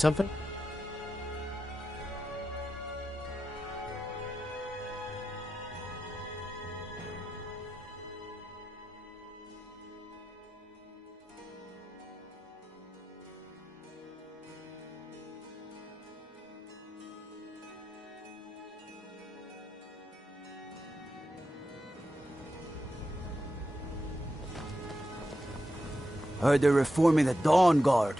something? Heard they're reforming the Dawnguard.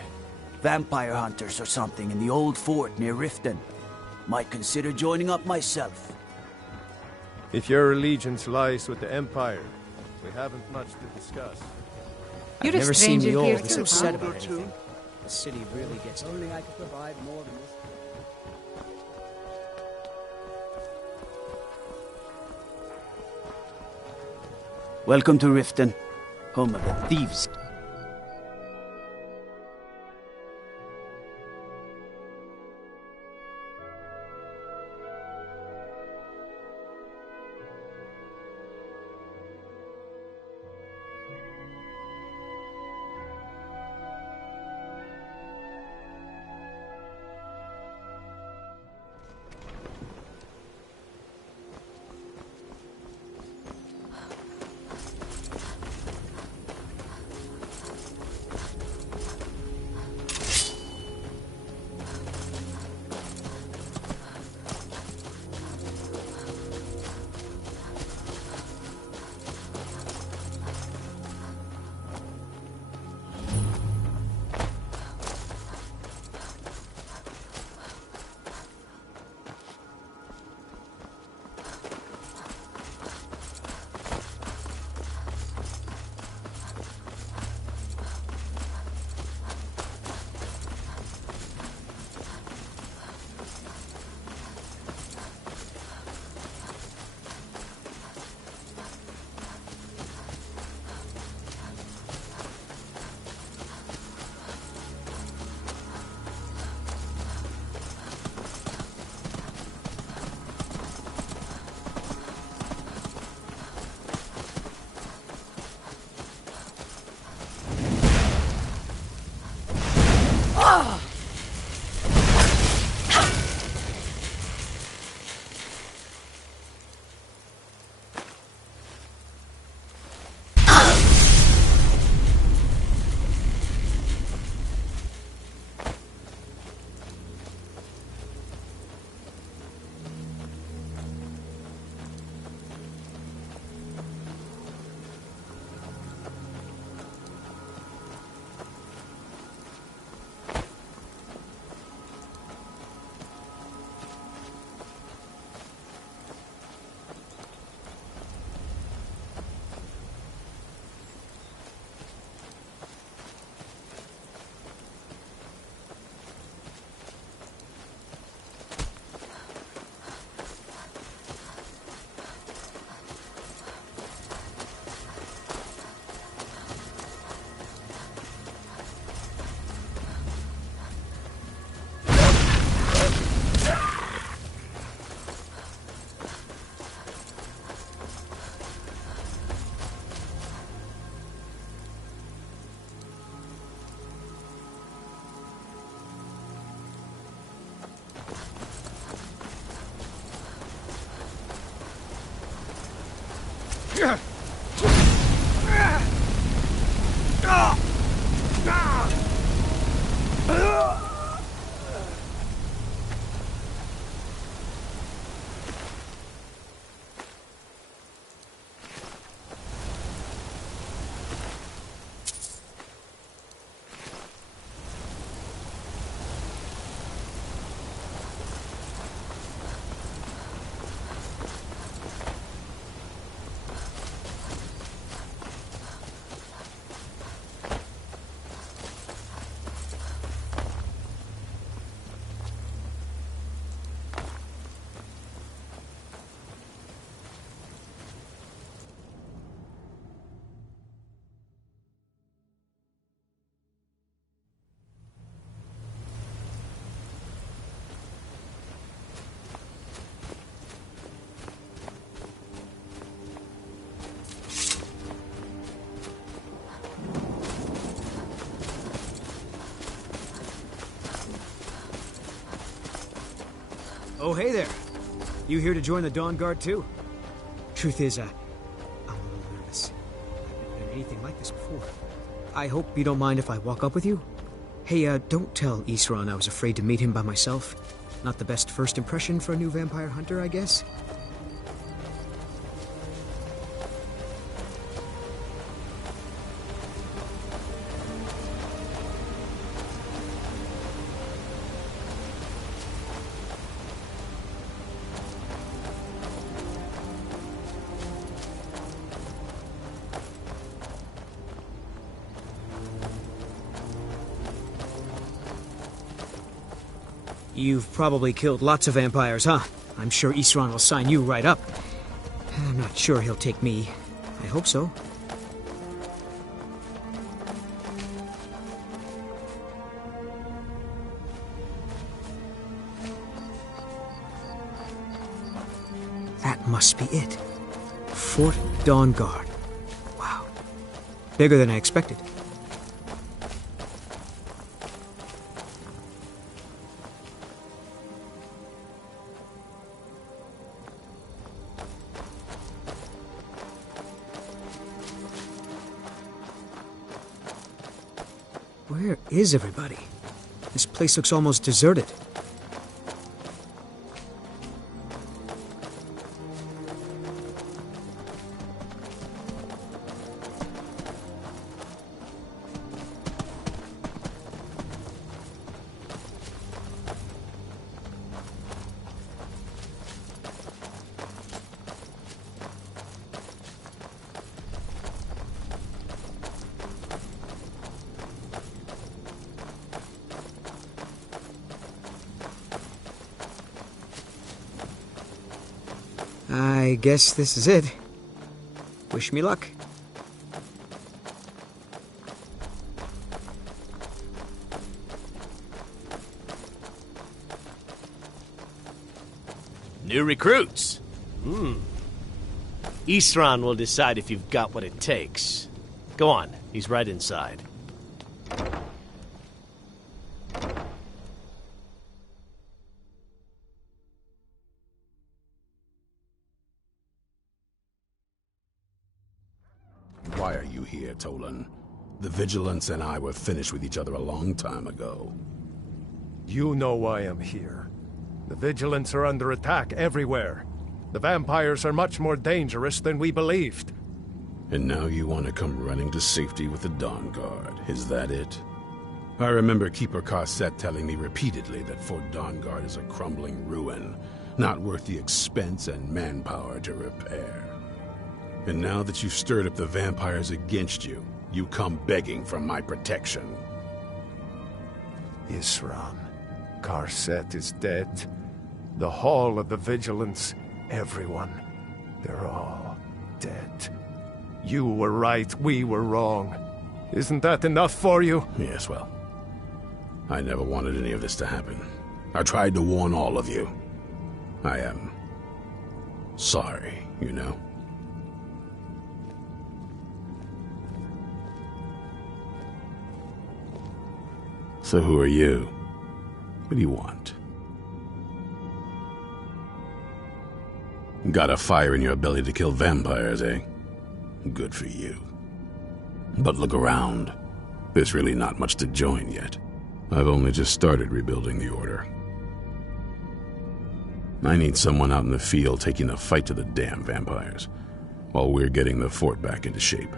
Vampire hunters or something in the old fort near Riften. Might consider joining up myself. If your allegiance lies with the Empire, we haven't much to discuss. I've never seen the old this upset about anything. The city really gets to Only I could provide more than this. Welcome to Riften, home of the thieves. Oh, hey there. You here to join the Dawnguard too? Truth is, I'm a little nervous. I've never done anything like this before. I hope you don't mind if I walk up with you? Hey, don't tell Isran I was afraid to meet him by myself. Not the best first impression for a new vampire hunter, I guess? You've probably killed lots of vampires, huh? I'm sure Isran will sign you right up. I'm not sure he'll take me. I hope so. That must be it. Fort Dawnguard. Wow. Bigger than I expected. Where is everybody? This place looks almost deserted. I guess this is it. Wish me luck. New recruits. Isran will decide if you've got what it takes. Go on, he's right inside. Why are you here, Tolan? The Vigilance and I were finished with each other a long time ago. You know why I'm here. The Vigilance are under attack everywhere. The vampires are much more dangerous than we believed. And now you want to come running to safety with the Dawnguard, is that it? I remember Keeper Carset telling me repeatedly that Fort Dawnguard is a crumbling ruin, not worth the expense and manpower to repair. And now that you've stirred up the vampires against you, you come begging for my protection. Isran. Carset is dead. The Hall of the Vigilance. Everyone. They're all dead. You were right, we were wrong. Isn't that enough for you? Yes, well, I never wanted any of this to happen. I tried to warn all of you. I am sorry, you know. So who are you? What do you want? Got a fire in your belly to kill vampires, eh? Good for you. But look around. There's really not much to join yet. I've only just started rebuilding the Order. I need someone out in the field taking the fight to the damn vampires, while we're getting the fort back into shape.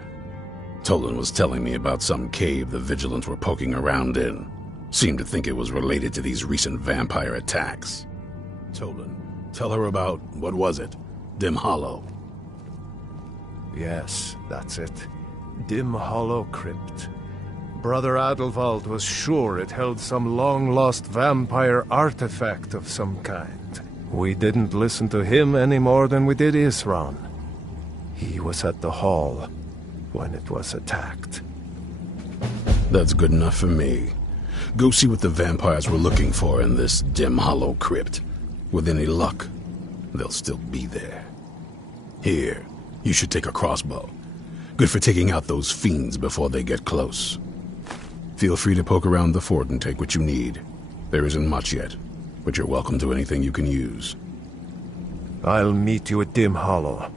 Tolan was telling me about some cave the Vigilants were poking around in. Seemed to think it was related to these recent vampire attacks. Tolan, tell her about, what was it? Dim Hollow. Yes, that's it. Dim Hollow Crypt. Brother Adelwald was sure it held some long-lost vampire artifact of some kind. We didn't listen to him any more than we did Isran. He was at the hall when it was attacked. That's good enough for me. Go see what the vampires were looking for in this Dim Hollow Crypt. With any luck, they'll still be there. Here, you should take a crossbow. Good for taking out those fiends before they get close. Feel free to poke around the fort and take what you need. There isn't much yet. but you're welcome to anything you can use. I'll meet you at Dim Hollow.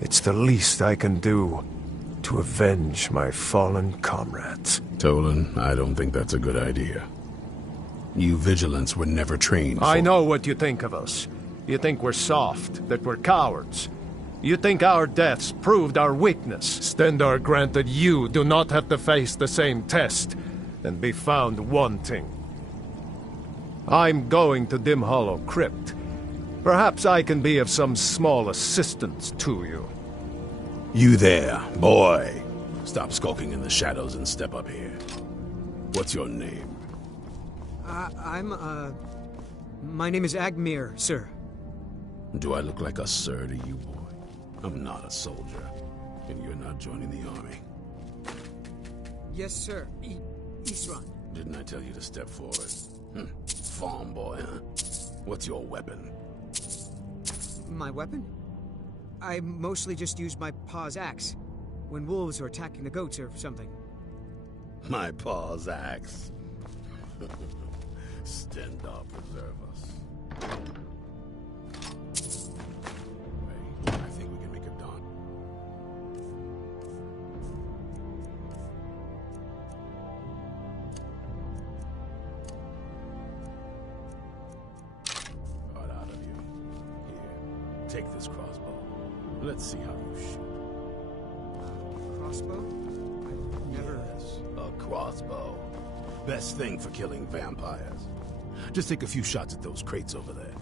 It's the least I can do to avenge my fallen comrades. Tolan, I don't think that's a good idea. You vigilants were never trained for... I know what you think of us. You think we're soft, that we're cowards. You think our deaths proved our weakness. Stendarr granted you do not have to face the same test and be found wanting. I'm going to Dim Hollow Crypt. Perhaps I can be of some small assistance to you. You there, boy. Stop skulking in the shadows and step up here. What's your name? My name is Agmir, sir. Do I look like a sir to you, boy? I'm not a soldier, and you're not joining the army. Yes, sir. Isran. Didn't I tell you to step forward? Farm boy, huh? What's your weapon? My weapon? I mostly just use my paw's axe when wolves are attacking the goats or something. My paw's axe. Stendarr preserve us. Wait, I think we can make a dawn. Got out of you. Here, take this crossbow. Let's see how you shoot. Crossbow? I've never... Yes, a crossbow. Best thing for killing vampires. Just take a few shots at those crates over there.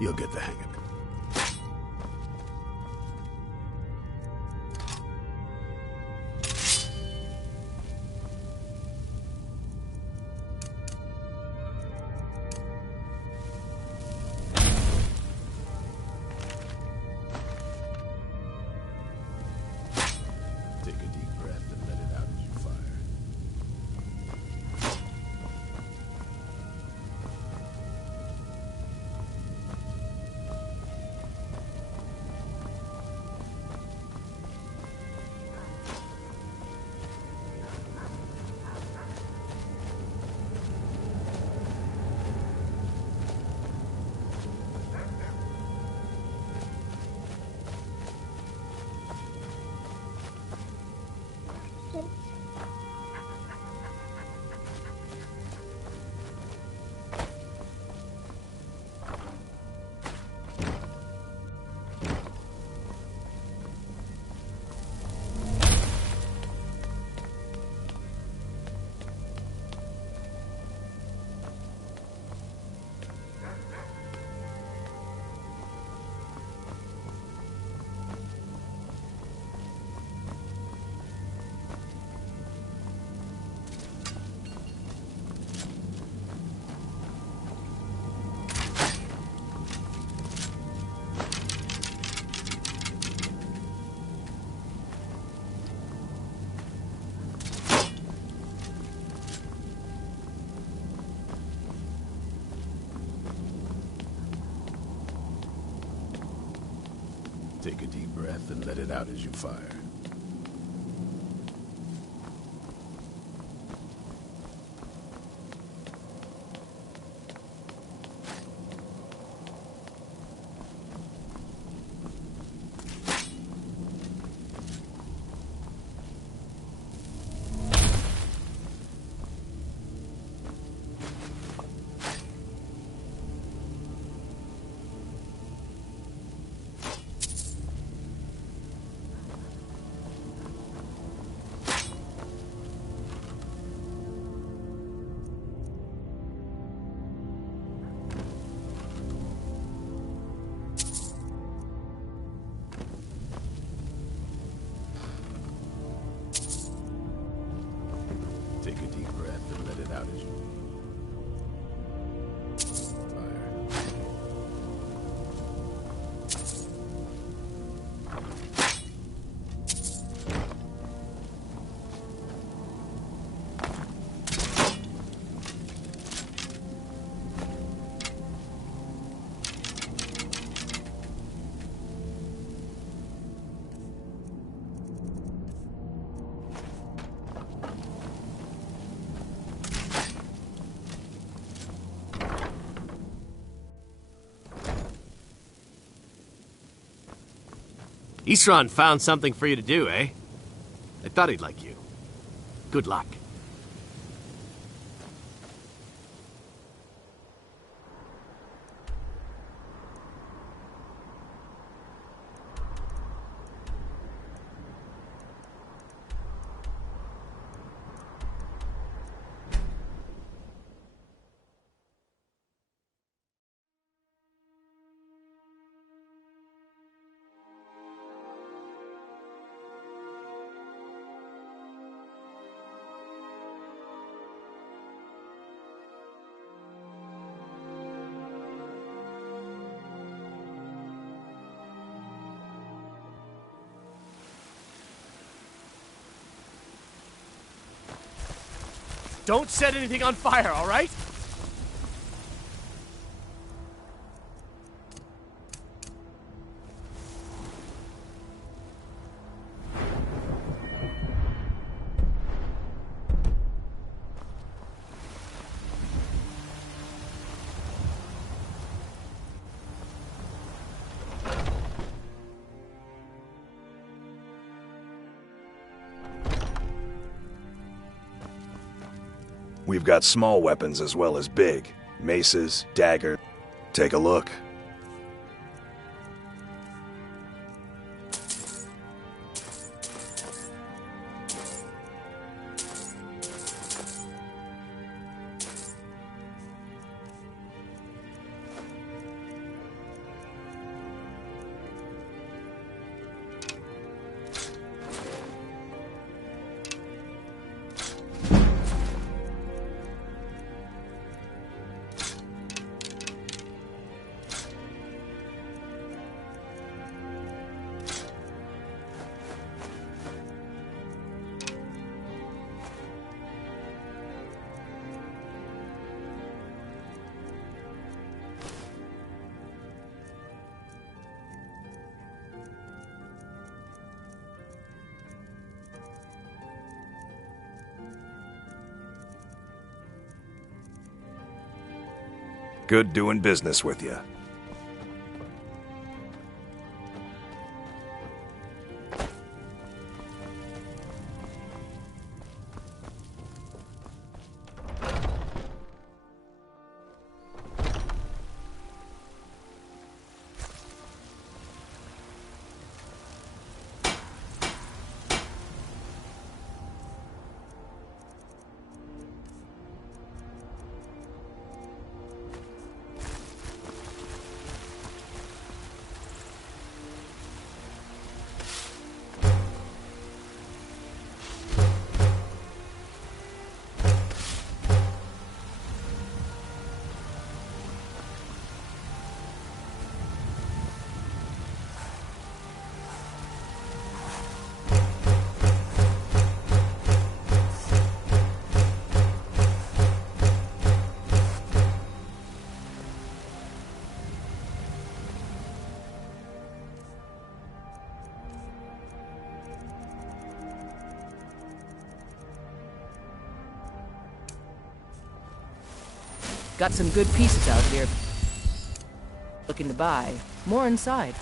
You'll get the hang of it. Take a deep breath and let it out as you fire. Take a deep breath and let it out as you fire. Isran found something for you to do, eh? I thought he'd like you. Good luck. Don't set anything on fire, all right? We've got small weapons as well as big. Maces, dagger. Take a look. Good doing business with you. Got some good pieces out here. Looking to buy. More inside.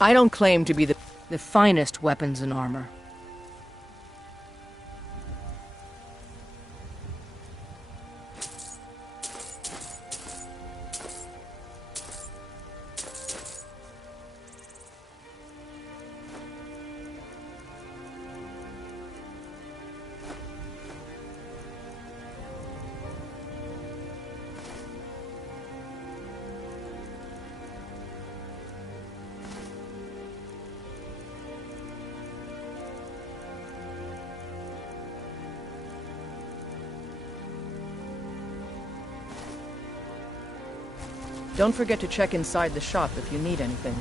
I don't claim to be the finest weapons and armor. Don't forget to check inside the shop if you need anything.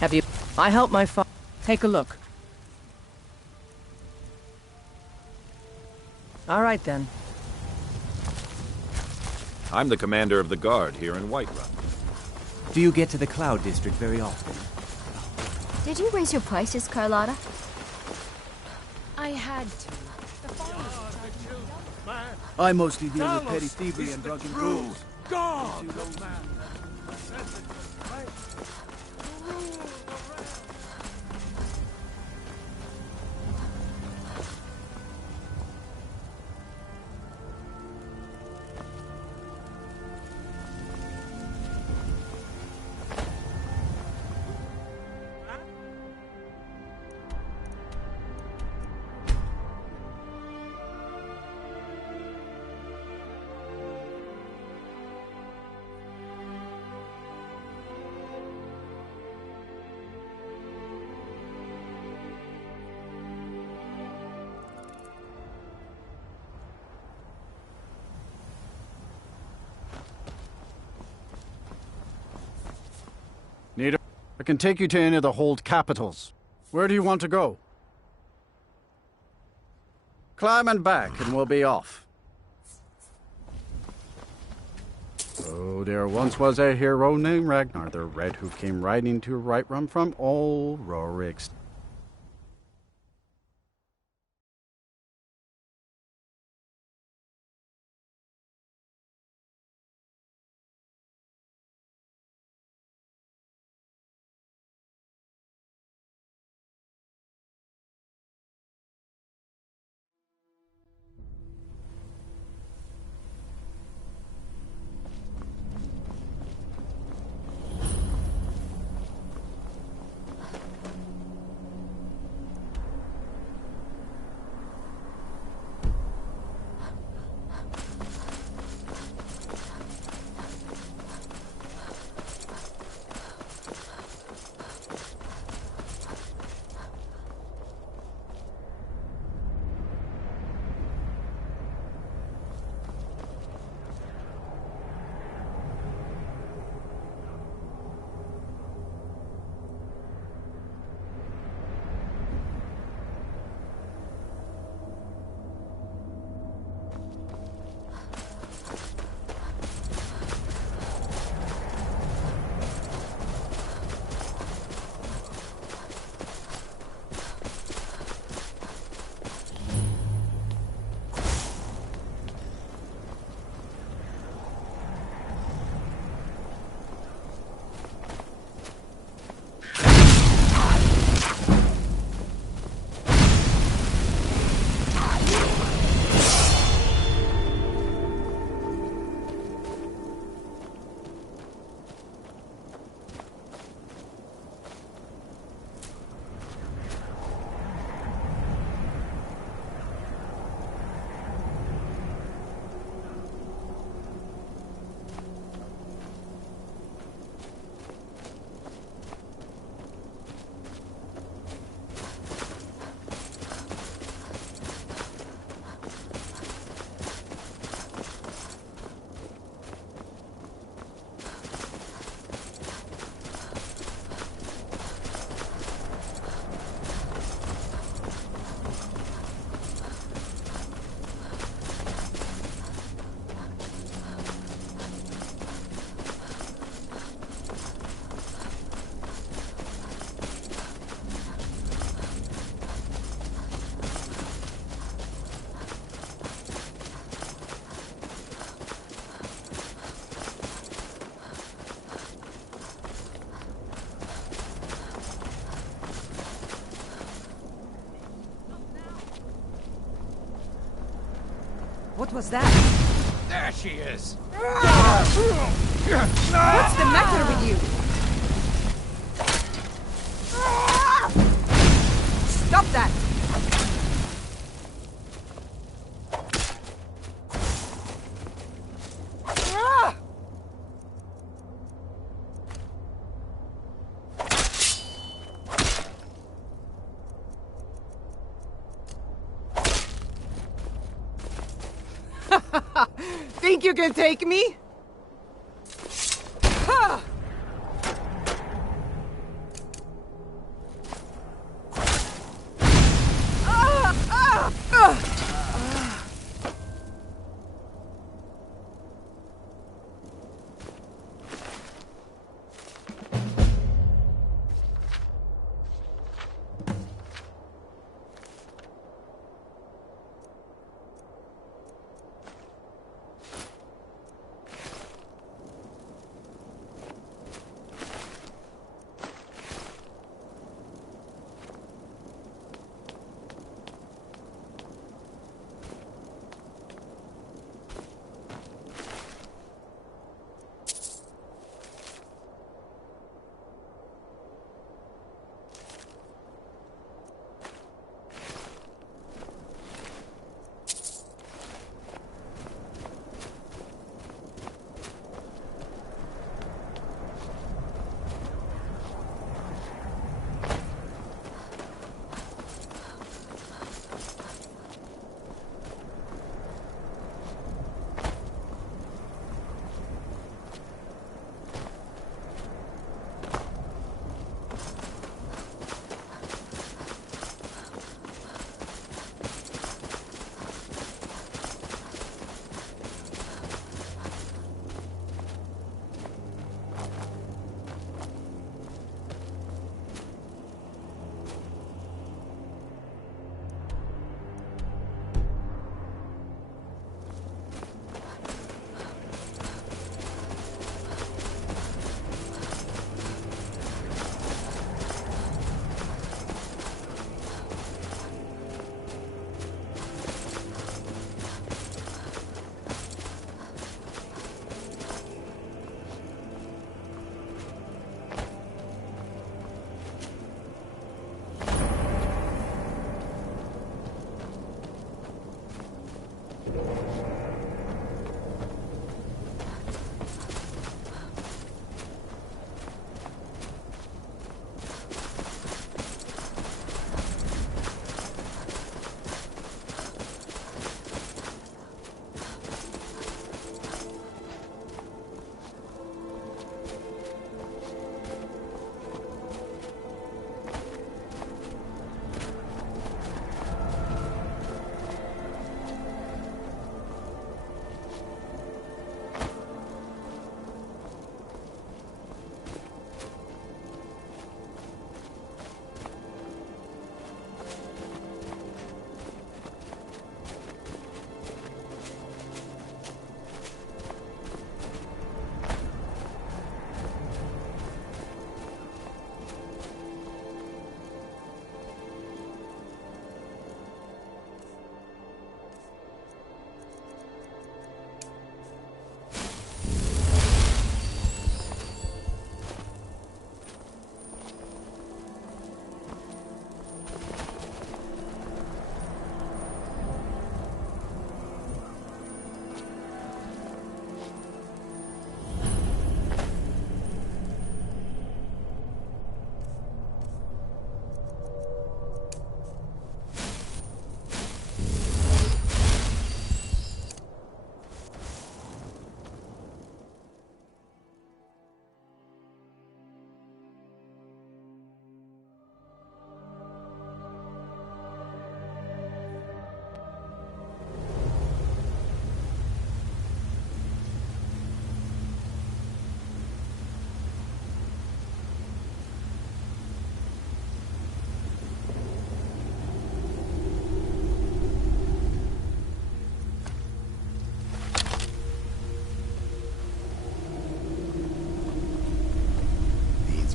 Have you? I help my father. Take a look. All right, then. I'm the commander of the guard here in Whiterun. Do you get to the Cloud District very often? Did you raise your prices, Carlotta? I had to. I mostly deal with petty thievery and drunken fools. God! I can take you to any of the hold capitals. Where do you want to go? Climb and back, and we'll be off. Oh, there once was a hero named Ragnar the Red who came riding to Whiterun from old Rorik's. What was that? There she is! What's the matter with you? Stop that! Think you can take me? Ha!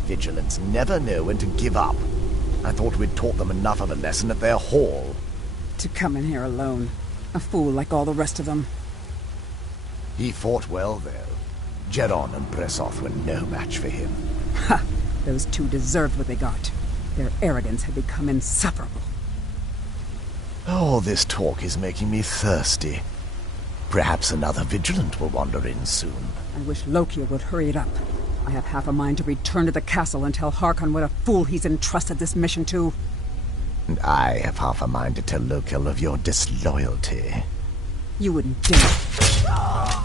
vigilants never know when to give up. I thought we'd taught them enough of a lesson at their hall. To come in here alone. A fool like all the rest of them. He fought well, though. Geron and Bresoth were no match for him. Ha! Those two deserved what they got. Their arrogance had become insufferable. All this talk is making me thirsty. Perhaps another vigilant will wander in soon. I wish Lokia would hurry it up. I have half a mind to return to the castle and tell Harkon what a fool he's entrusted this mission to. And I have half a mind to tell Lokia of your disloyalty. You wouldn't dare.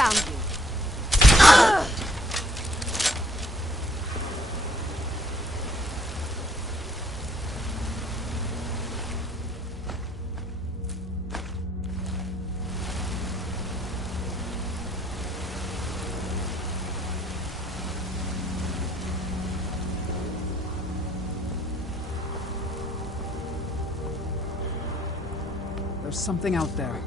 found you. There's something out there.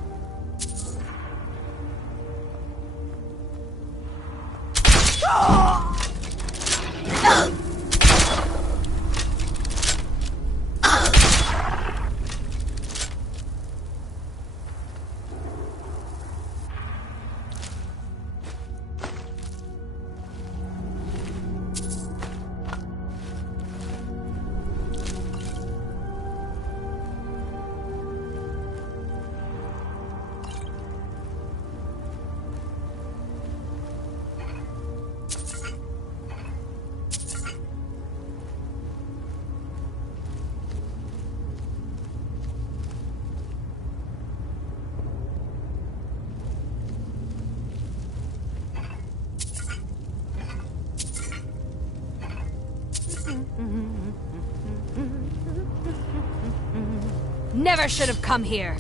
Never should have come here.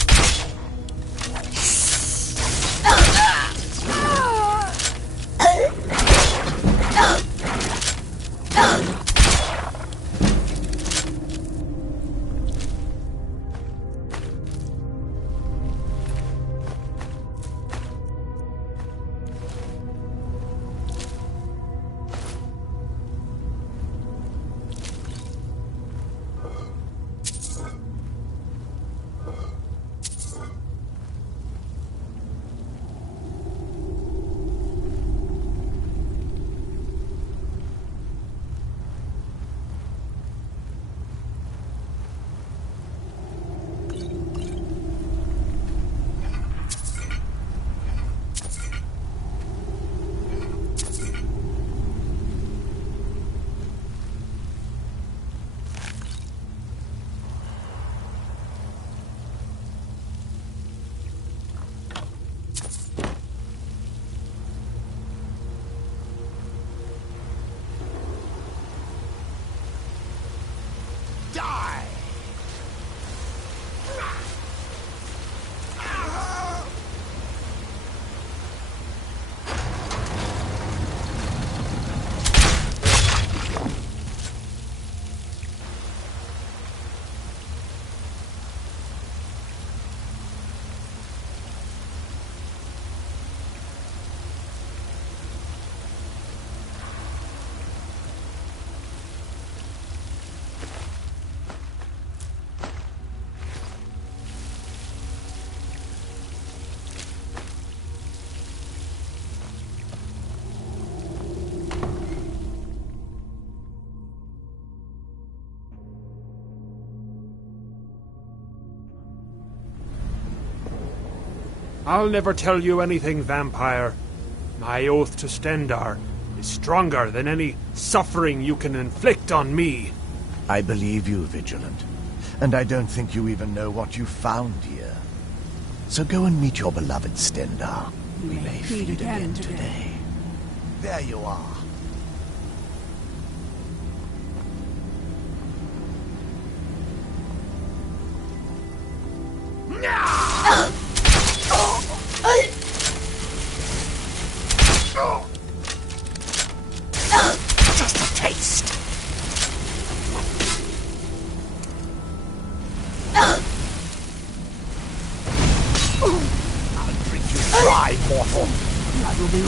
I'll never tell you anything, vampire. My oath to Stendar is stronger than any suffering you can inflict on me. I believe you, Vigilant. And I don't think you even know what you found here. So go and meet your beloved Stendar. We may feed again today. There you are. Just a taste. I'll drink you dry, mortal. That will be...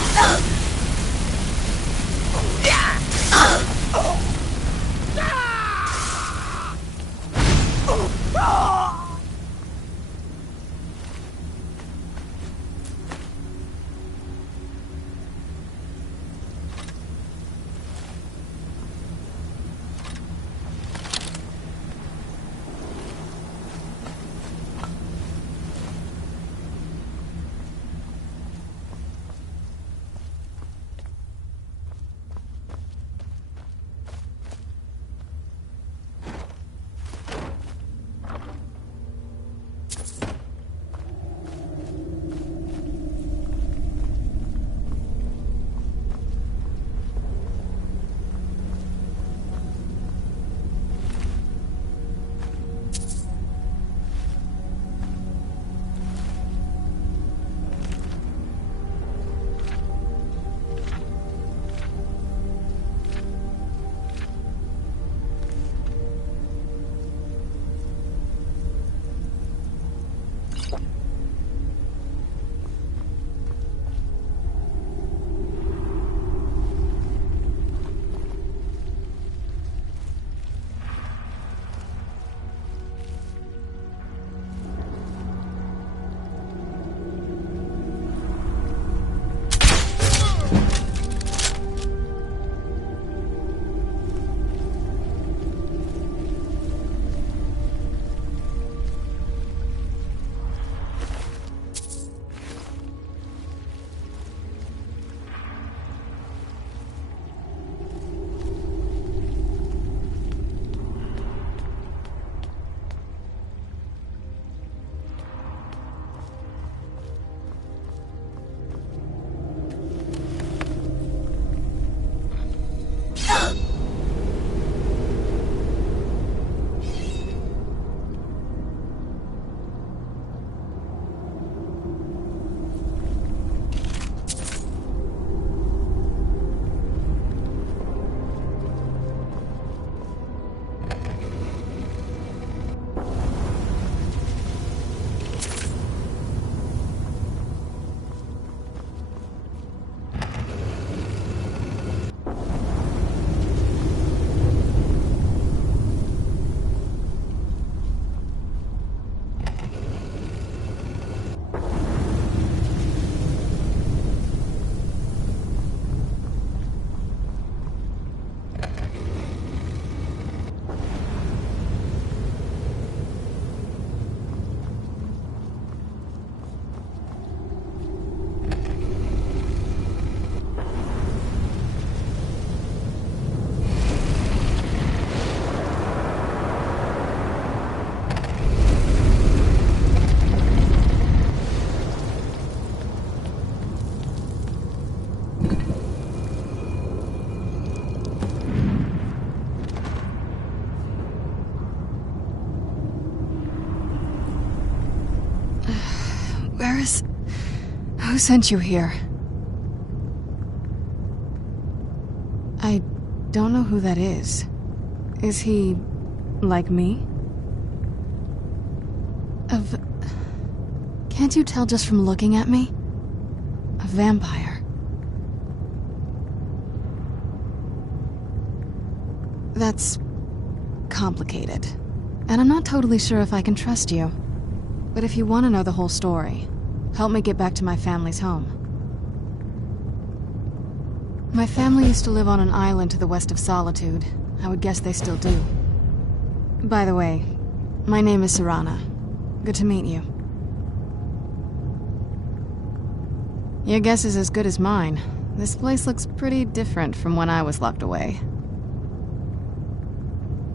Where is... Who sent you here? I don't know who that is. Is he... like me? Can't you tell just from looking at me? A vampire. That's... complicated. And I'm not totally sure if I can trust you. But if you want to know the whole story, help me get back to my family's home. My family used to live on an island to the west of Solitude. I would guess they still do. By the way, my name is Serana. Good to meet you. Your guess is as good as mine. This place looks pretty different from when I was locked away.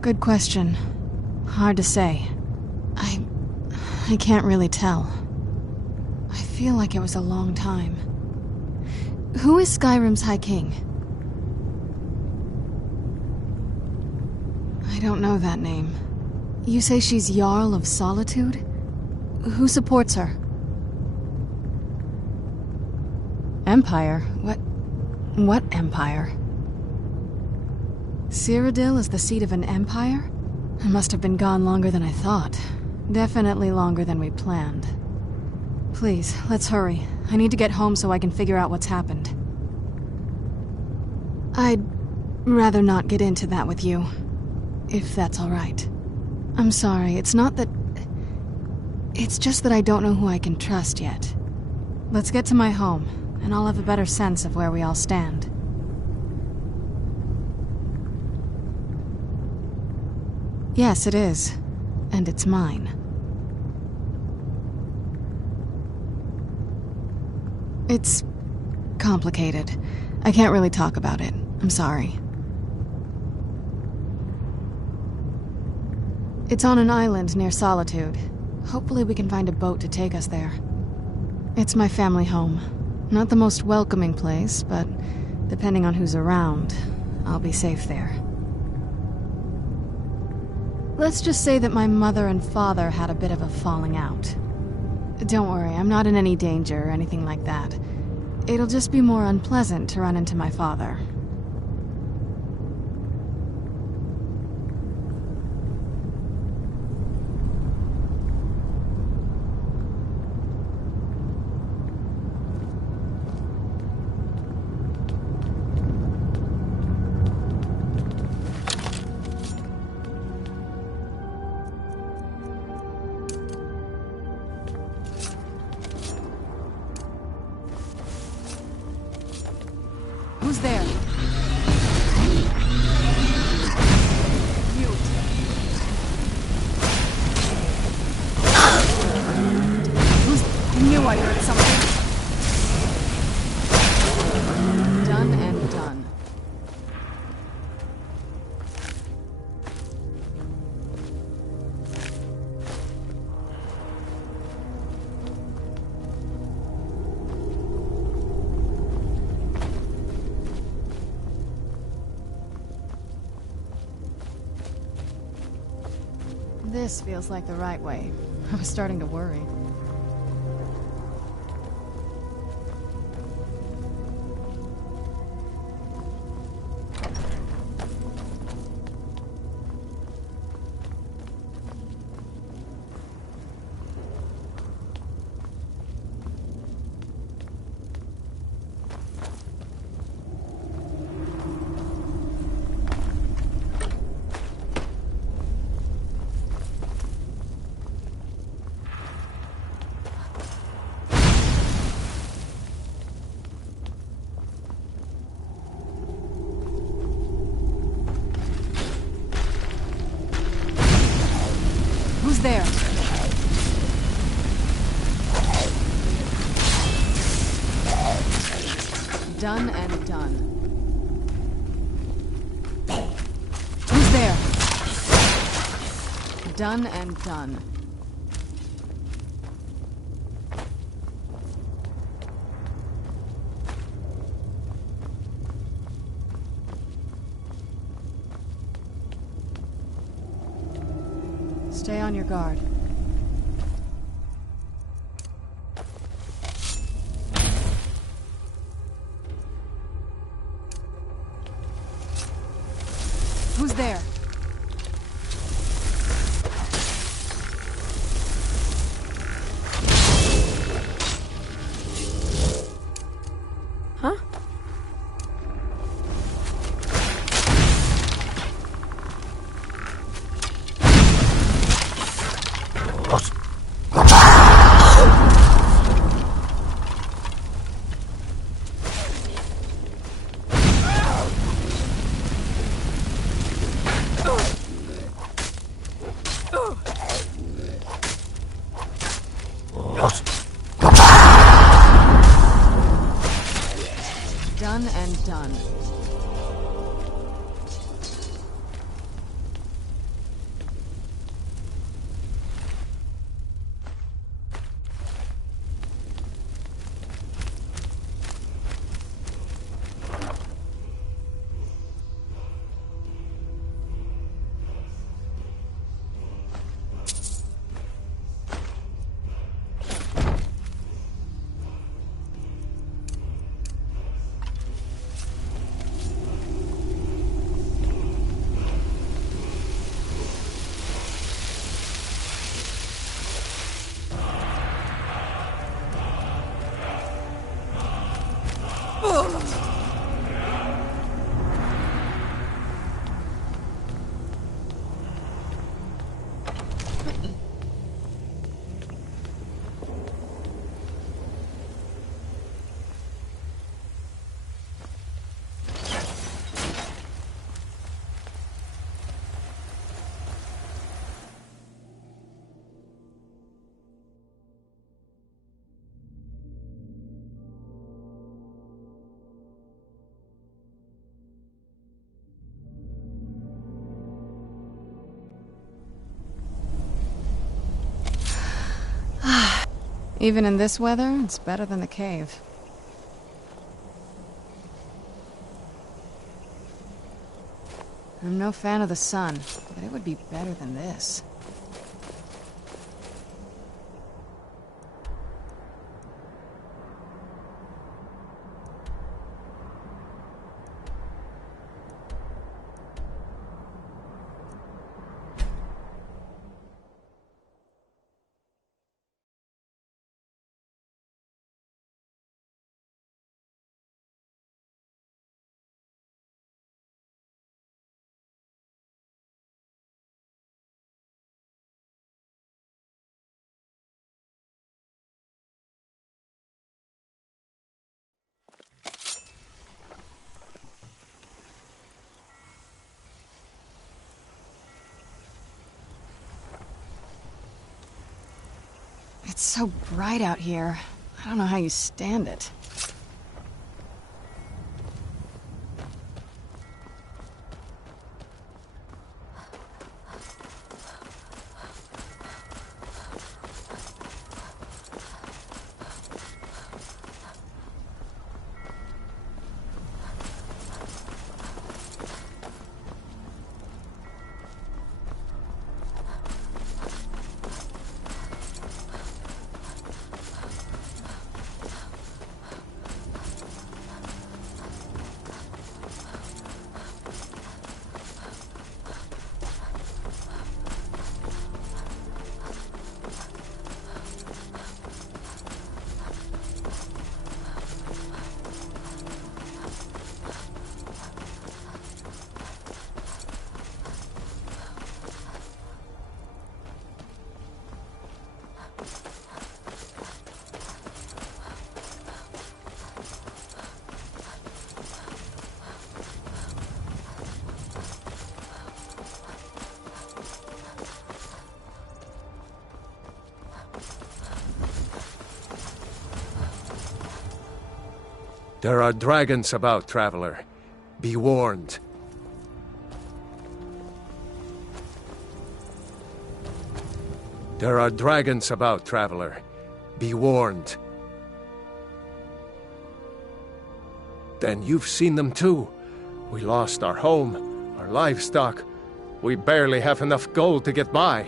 Good question. Hard to say. I can't really tell. I feel like it was a long time. Who is Skyrim's High King? I don't know that name. You say she's Jarl of Solitude? Who supports her? Empire? What empire? Cyrodiil is the seat of an empire? I must have been gone longer than I thought. Definitely longer than we planned. Please, let's hurry. I need to get home so I can figure out what's happened. I'd rather not get into that with you, if that's all right. I'm sorry, it's not that... It's just that I don't know who I can trust yet. Let's get to my home, and I'll have a better sense of where we all stand. Yes, it is. And it's mine. It's complicated. I can't really talk about it. I'm sorry. It's on an island near Solitude. Hopefully we can find a boat to take us there. It's my family home. Not the most welcoming place, but depending on who's around, I'll be safe there. Let's just say that my mother and father had a bit of a falling out. Don't worry, I'm not in any danger or anything like that. It'll just be more unpleasant to run into my father. Who's there? Mute. I knew I heard something. Done and done. This feels like the right way. I was starting to worry. Who's there? Done and done. Who's there? Done and done. Stay on your guard. Done and done. Even in this weather, it's better than the cave. I'm no fan of the sun, but it would be better than this. It's so bright out here. I don't know how you stand it. There are dragons about, traveler. Be warned. There are dragons about, traveler. Be warned. Then you've seen them too. We lost our home, our livestock. We barely have enough gold to get by.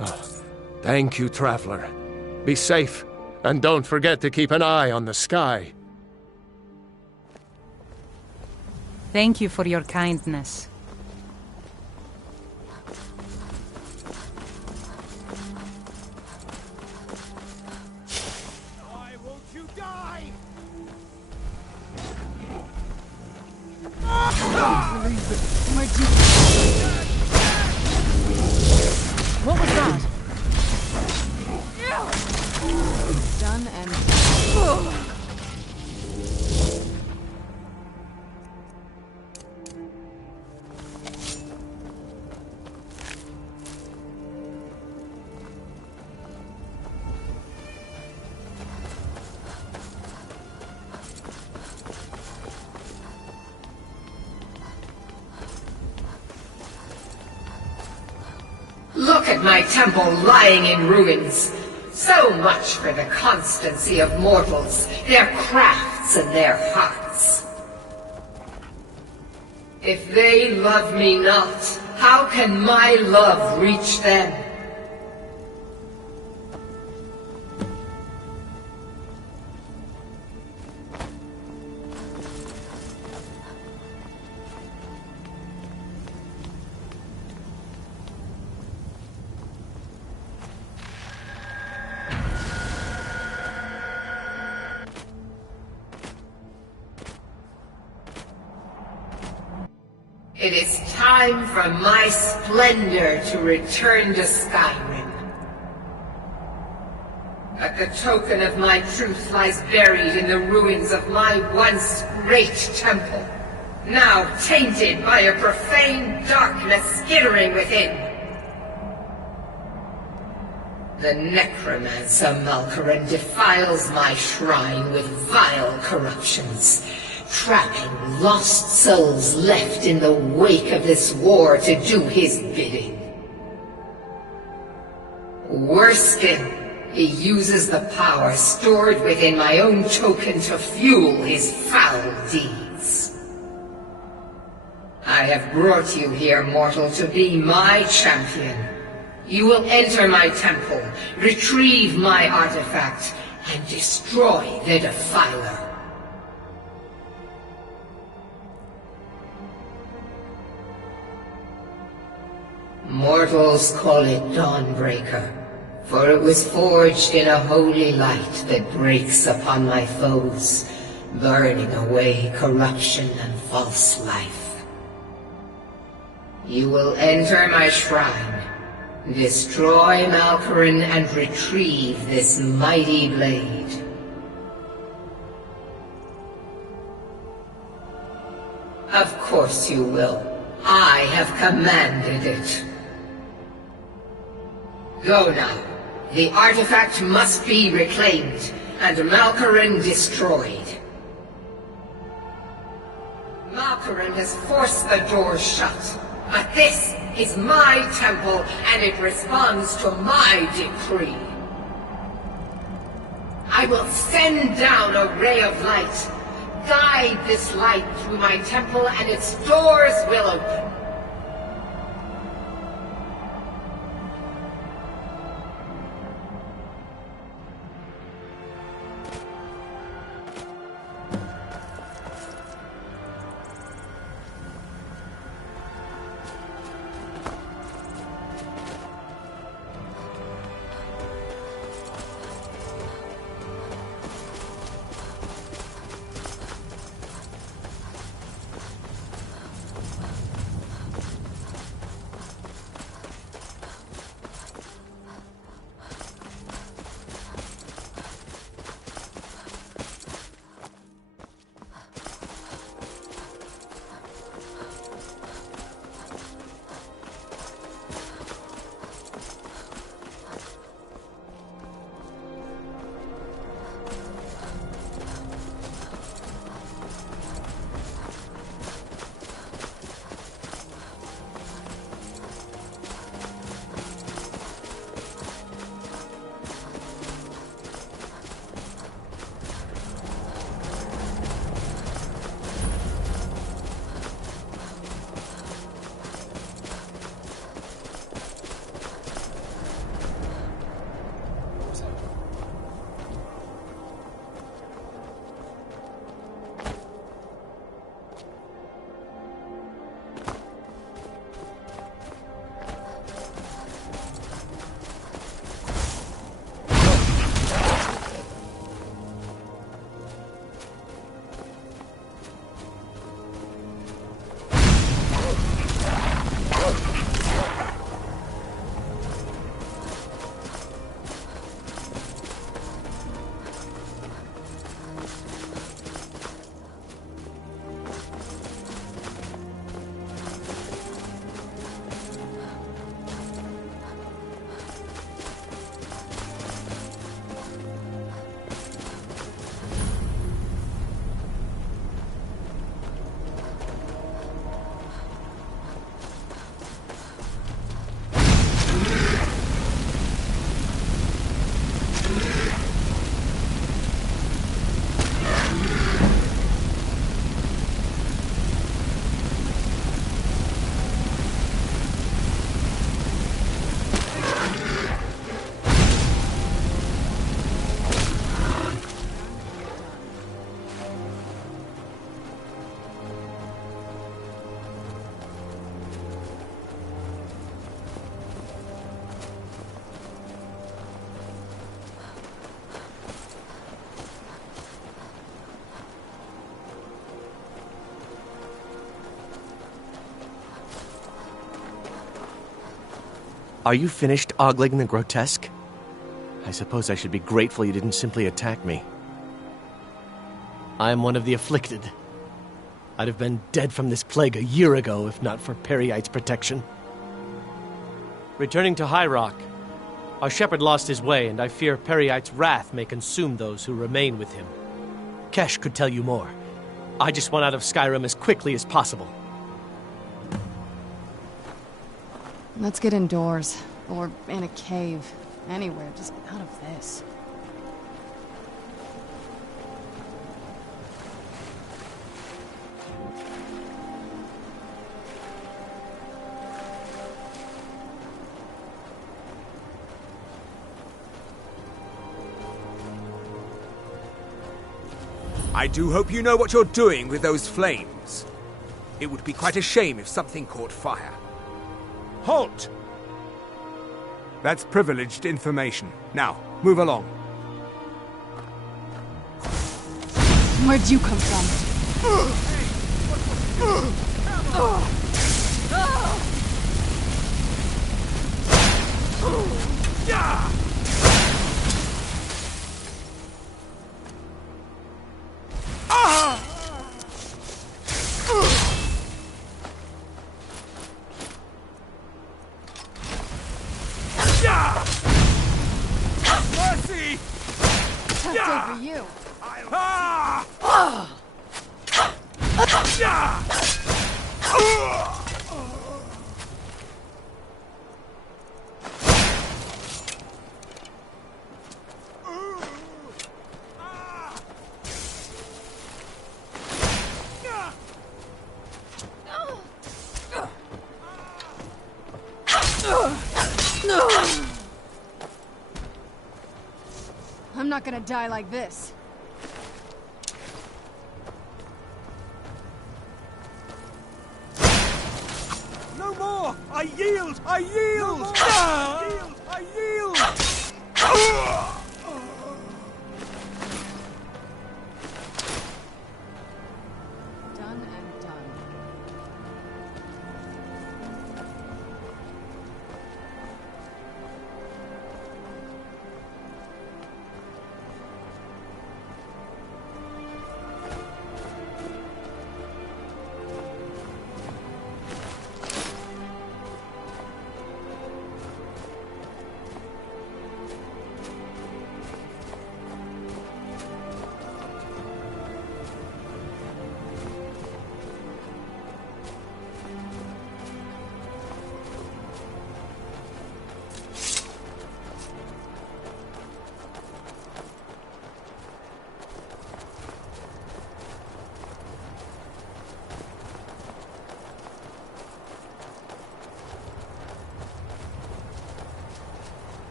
Oh, thank you, traveler. Be safe, and don't forget to keep an eye on the sky. Thank you for your kindness. Why won't you die? What was that? Done and... Look at my temple lying in ruins. So much for the constancy of mortals, their crafts and their hearts. If they love me not, how can my love reach them? It is time for my splendor to return to Skyrim. But the token of my truth lies buried in the ruins of my once great temple, now tainted by a profane darkness skittering within. The necromancer Malkaran defiles my shrine with vile corruptions, trapping lost souls left in the wake of this war to do his bidding. Worse still, he uses the power stored within my own token to fuel his foul deeds. I have brought you here, mortal, to be my champion. You will enter my temple, retrieve my artifact, and destroy the Defiler. Mortals call it Dawnbreaker, for it was forged in a holy light that breaks upon my foes, burning away corruption and false life. You will enter my shrine, destroy Malkaran, and retrieve this mighty blade. Of course you will. I have commanded it. Go now. The artifact must be reclaimed, and Malkaran destroyed. Malkaran has forced the doors shut, but this is my temple, and it responds to my decree. I will send down a ray of light. Guide this light through my temple, and its doors will open. Are you finished ogling the grotesque? I suppose I should be grateful you didn't simply attack me. I am one of the afflicted. I'd have been dead from this plague a year ago if not for Peryite's protection. Returning to High Rock, our shepherd lost his way, and I fear Peryite's wrath may consume those who remain with him. Kesh could tell you more. I just want out of Skyrim as quickly as possible. Let's get indoors. Or in a cave. Anywhere, just get out of this. I do hope you know what you're doing with those flames. It would be quite a shame if something caught fire. Halt! That's privileged information. Now, move along. Where'd you come from? Mercy! That's over you. I'm not gonna die like this. No more! I yield! I yield! No I yield! Done and done.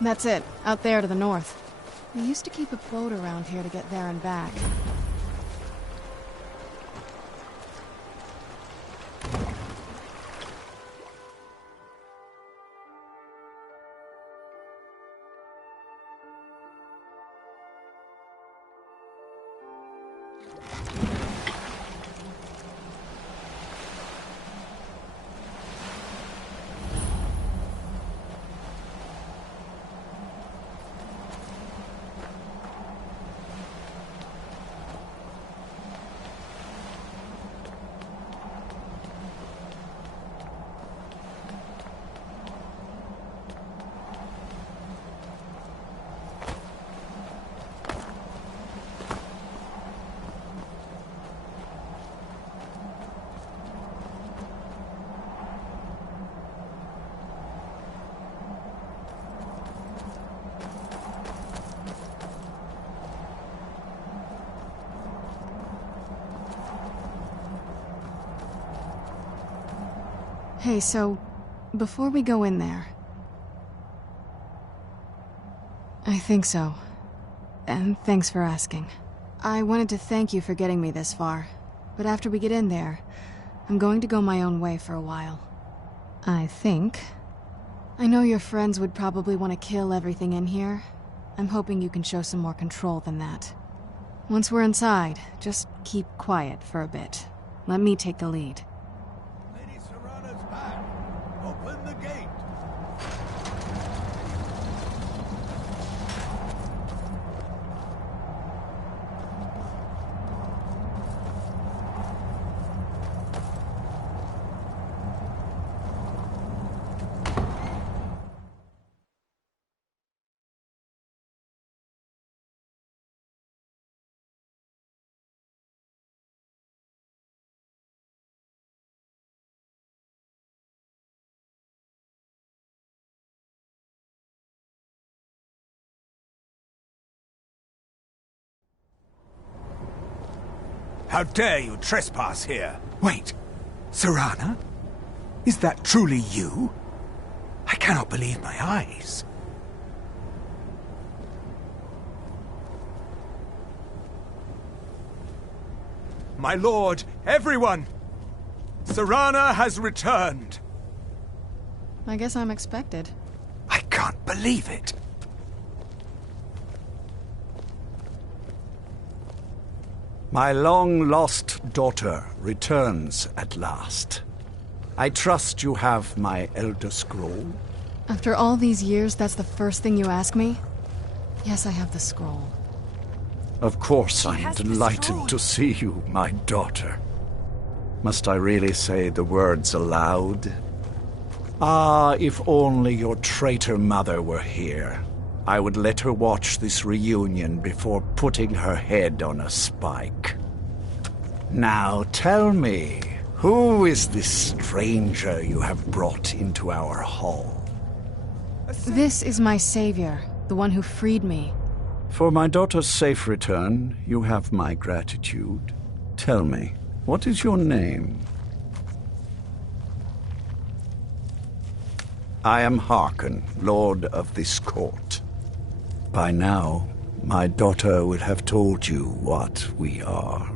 That's it, out there to the north. We used to keep a boat around here to get there and back. Hey, so, before we go in there... I think so. And thanks for asking. I wanted to thank you for getting me this far, but after we get in there, I'm going to go my own way for a while. I think. I know your friends would probably want to kill everything in here. I'm hoping you can show some more control than that. Once we're inside, just keep quiet for a bit. Let me take the lead. How dare you trespass here? Wait, Serana? Is that truly you? I cannot believe my eyes. My lord, everyone! Serana has returned! I guess I'm expected. I can't believe it. My long-lost daughter returns at last. I trust you have my Elder Scroll? After all these years, that's the first thing you ask me? Yes, I have the scroll. Of course I am delighted to see you, my daughter. Must I really say the words aloud? Ah, if only your traitor mother were here. I would let her watch this reunion before putting her head on a spike. Now tell me, who is this stranger you have brought into our hall? This is my savior, the one who freed me. For my daughter's safe return, you have my gratitude. Tell me, what is your name? I am Harkon, Lord of this court. By now, my daughter will have told you what we are.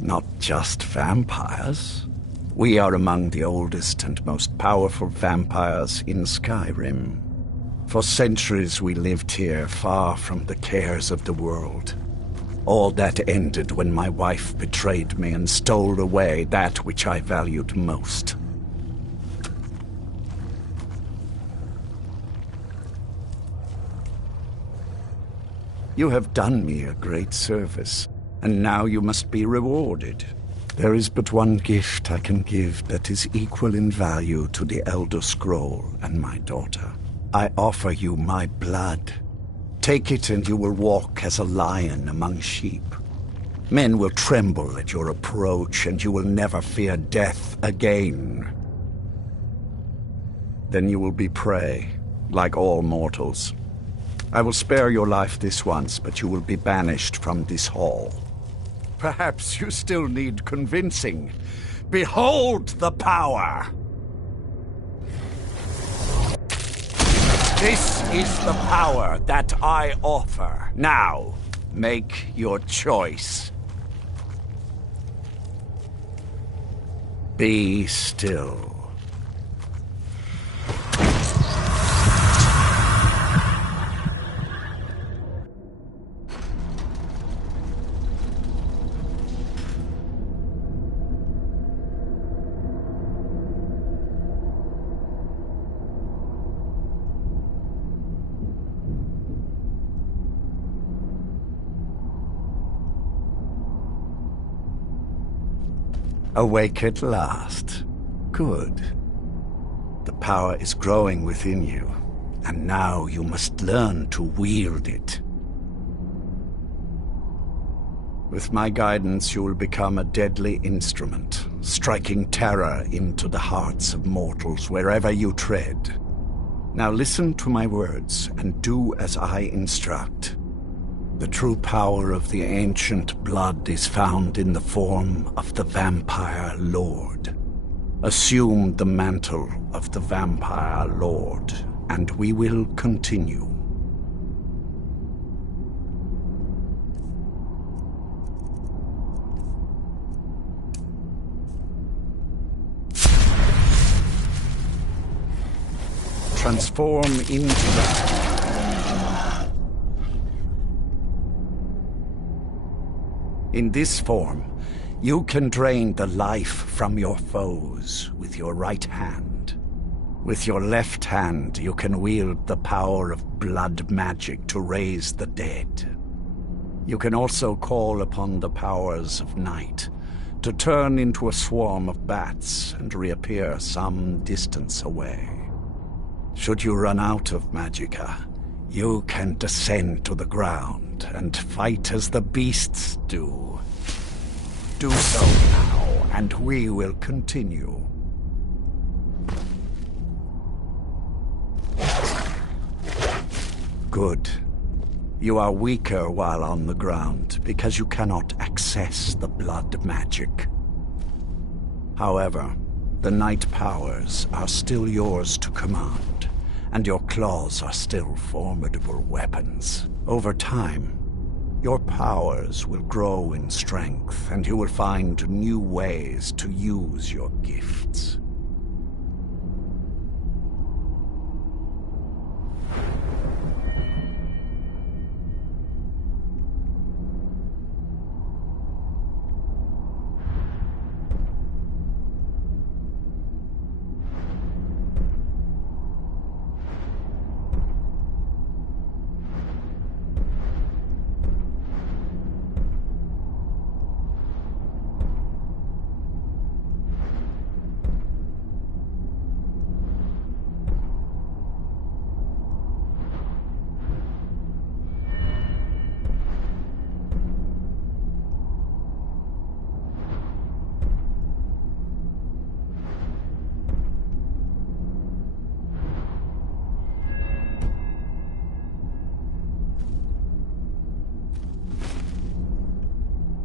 Not just vampires. We are among the oldest and most powerful vampires in Skyrim. For centuries we lived here, far from the cares of the world. All that ended when my wife betrayed me and stole away that which I valued most. You have done me a great service, and now you must be rewarded. There is but one gift I can give that is equal in value to the Elder Scroll and my daughter. I offer you my blood. Take it and you will walk as a lion among sheep. Men will tremble at your approach and you will never fear death again. Then you will be prey, like all mortals. I will spare your life this once, but you will be banished from this hall. Perhaps you still need convincing. Behold the power! This is the power that I offer. Now, make your choice. Be still. Awake at last. Good. The power is growing within you, and now you must learn to wield it. With my guidance, you will become a deadly instrument, striking terror into the hearts of mortals wherever you tread. Now listen to my words, and do as I instruct. The true power of the ancient blood is found in the form of the Vampire Lord. Assume the mantle of the Vampire Lord, and we will continue. Transform into that. In this form, you can drain the life from your foes with your right hand. With your left hand, you can wield the power of blood magic to raise the dead. You can also call upon the powers of night to turn into a swarm of bats and reappear some distance away. Should you run out of magicka, you can descend to the ground and fight as the beasts do. Do so now, and we will continue. Good. You are weaker while on the ground because you cannot access the blood magic. However, the night powers are still yours to command, and your claws are still formidable weapons. Over time, your powers will grow in strength, and you will find new ways to use your gifts.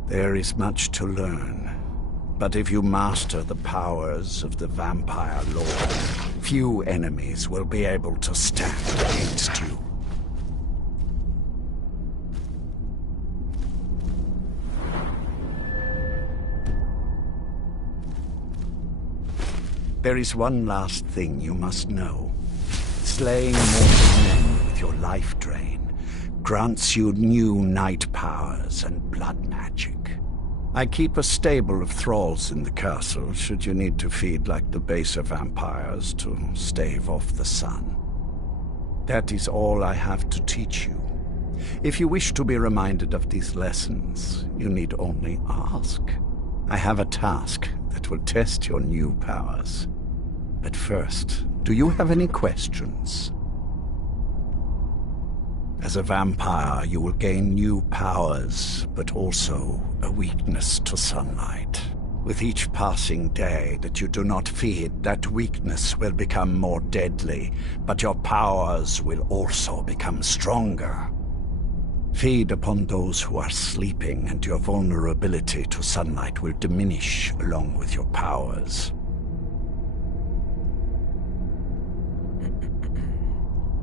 There is much to learn, but if you master the powers of the Vampire Lord, few enemies will be able to stand against you. There is one last thing you must know. Slaying mortal men with your life drain grants you new night powers and blood magic. I keep a stable of thralls in the castle should you need to feed like the baser vampires to stave off the sun. That is all I have to teach you. If you wish to be reminded of these lessons, you need only ask. I have a task that will test your new powers. But first, do you have any questions? As a vampire, you will gain new powers, but also a weakness to sunlight. With each passing day that you do not feed, that weakness will become more deadly, but your powers will also become stronger. Feed upon those who are sleeping, and your vulnerability to sunlight will diminish along with your powers.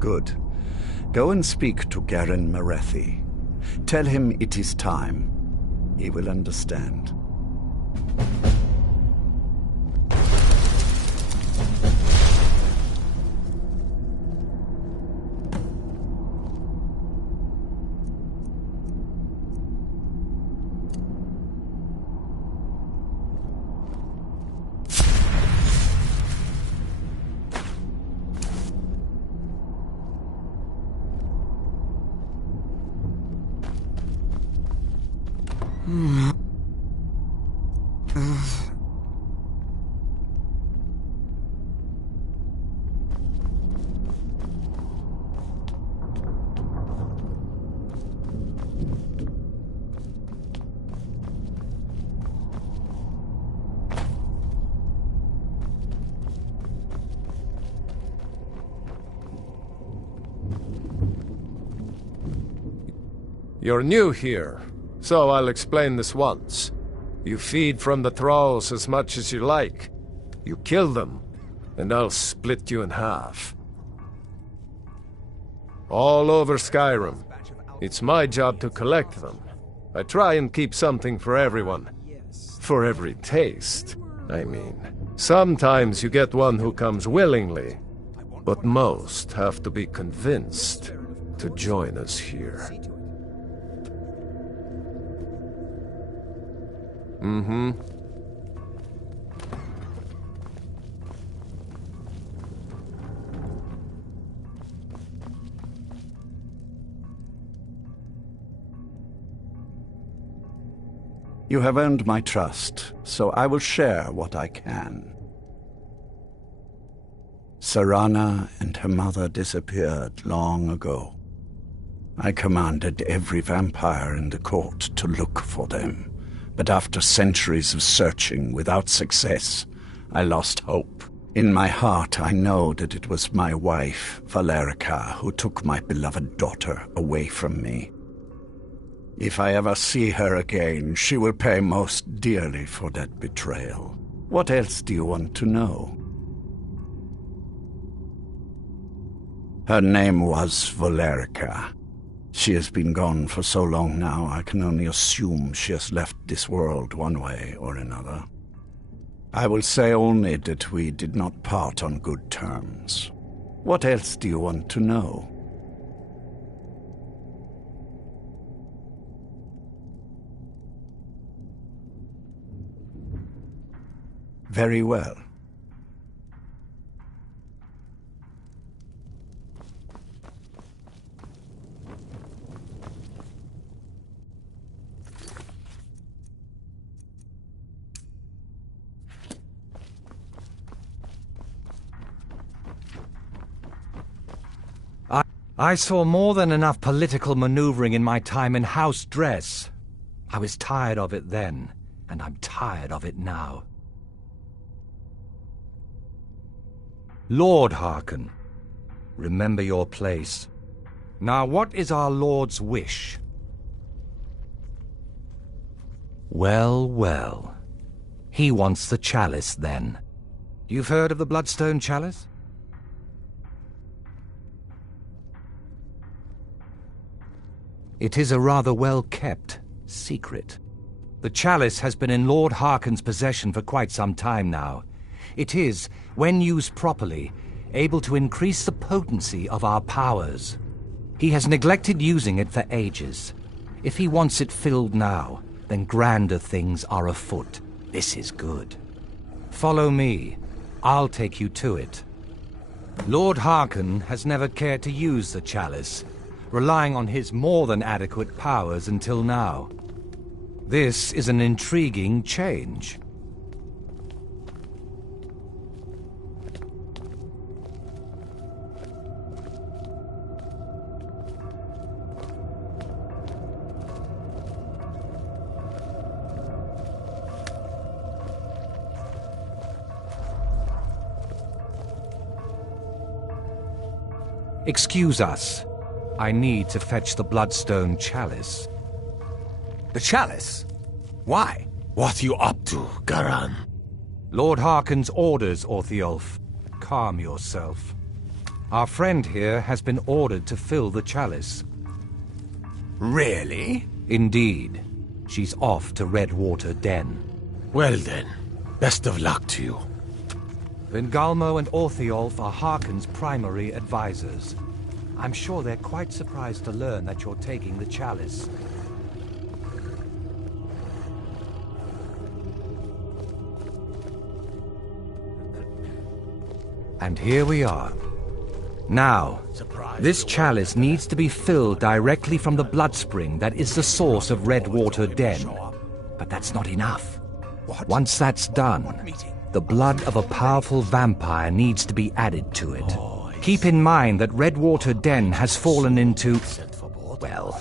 Good. Go and speak to Garen Marethi. Tell him it is time. He will understand. You're new here, so I'll explain this once. You feed from the thralls as much as you like. You kill them, and I'll split you in half. All over Skyrim. It's my job to collect them. I try and keep something for everyone. For every taste, I mean. Sometimes you get one who comes willingly, but most have to be convinced to join us here. Mm-hmm. You have earned my trust, so I will share what I can. Sarana and her mother disappeared long ago. I commanded every vampire in the court to look for them. But after centuries of searching without success, I lost hope. In my heart, I know that it was my wife, Valerica, who took my beloved daughter away from me. If I ever see her again, she will pay most dearly for that betrayal. What else do you want to know? Her name was Valerica. She has been gone for so long now, I can only assume she has left this world one way or another. I will say only that we did not part on good terms. What else do you want to know? Very well. I saw more than enough political maneuvering in my time in house dress. I was tired of it then, and I'm tired of it now. Lord Harkon, remember your place. Now, what is our Lord's wish? Well, well. He wants the chalice, then. You've heard of the Bloodstone Chalice? It is a rather well-kept secret. The chalice has been in Lord Harkon's possession for quite some time now. It is, when used properly, able to increase the potency of our powers. He has neglected using it for ages. If he wants it filled now, then grander things are afoot. This is good. Follow me. I'll take you to it. Lord Harkon has never cared to use the chalice, relying on his more than adequate powers until now. This is an intriguing change. Excuse us. I need to fetch the Bloodstone Chalice. The chalice? Why? What are you up to, Garan? Lord Harkon's orders, Orthiolf. Calm yourself. Our friend here has been ordered to fill the chalice. Really? Indeed. She's off to Redwater Den. Well then, best of luck to you. Vingalmo and Orthiolf are Harkon's primary advisors. I'm sure they're quite surprised to learn that you're taking the chalice. And here we are. Now, this chalice needs to be filled directly from the bloodspring that is the source of Redwater Den. But that's not enough. Once that's done, the blood of a powerful vampire needs to be added to it. Keep in mind that Redwater Den has fallen into, well,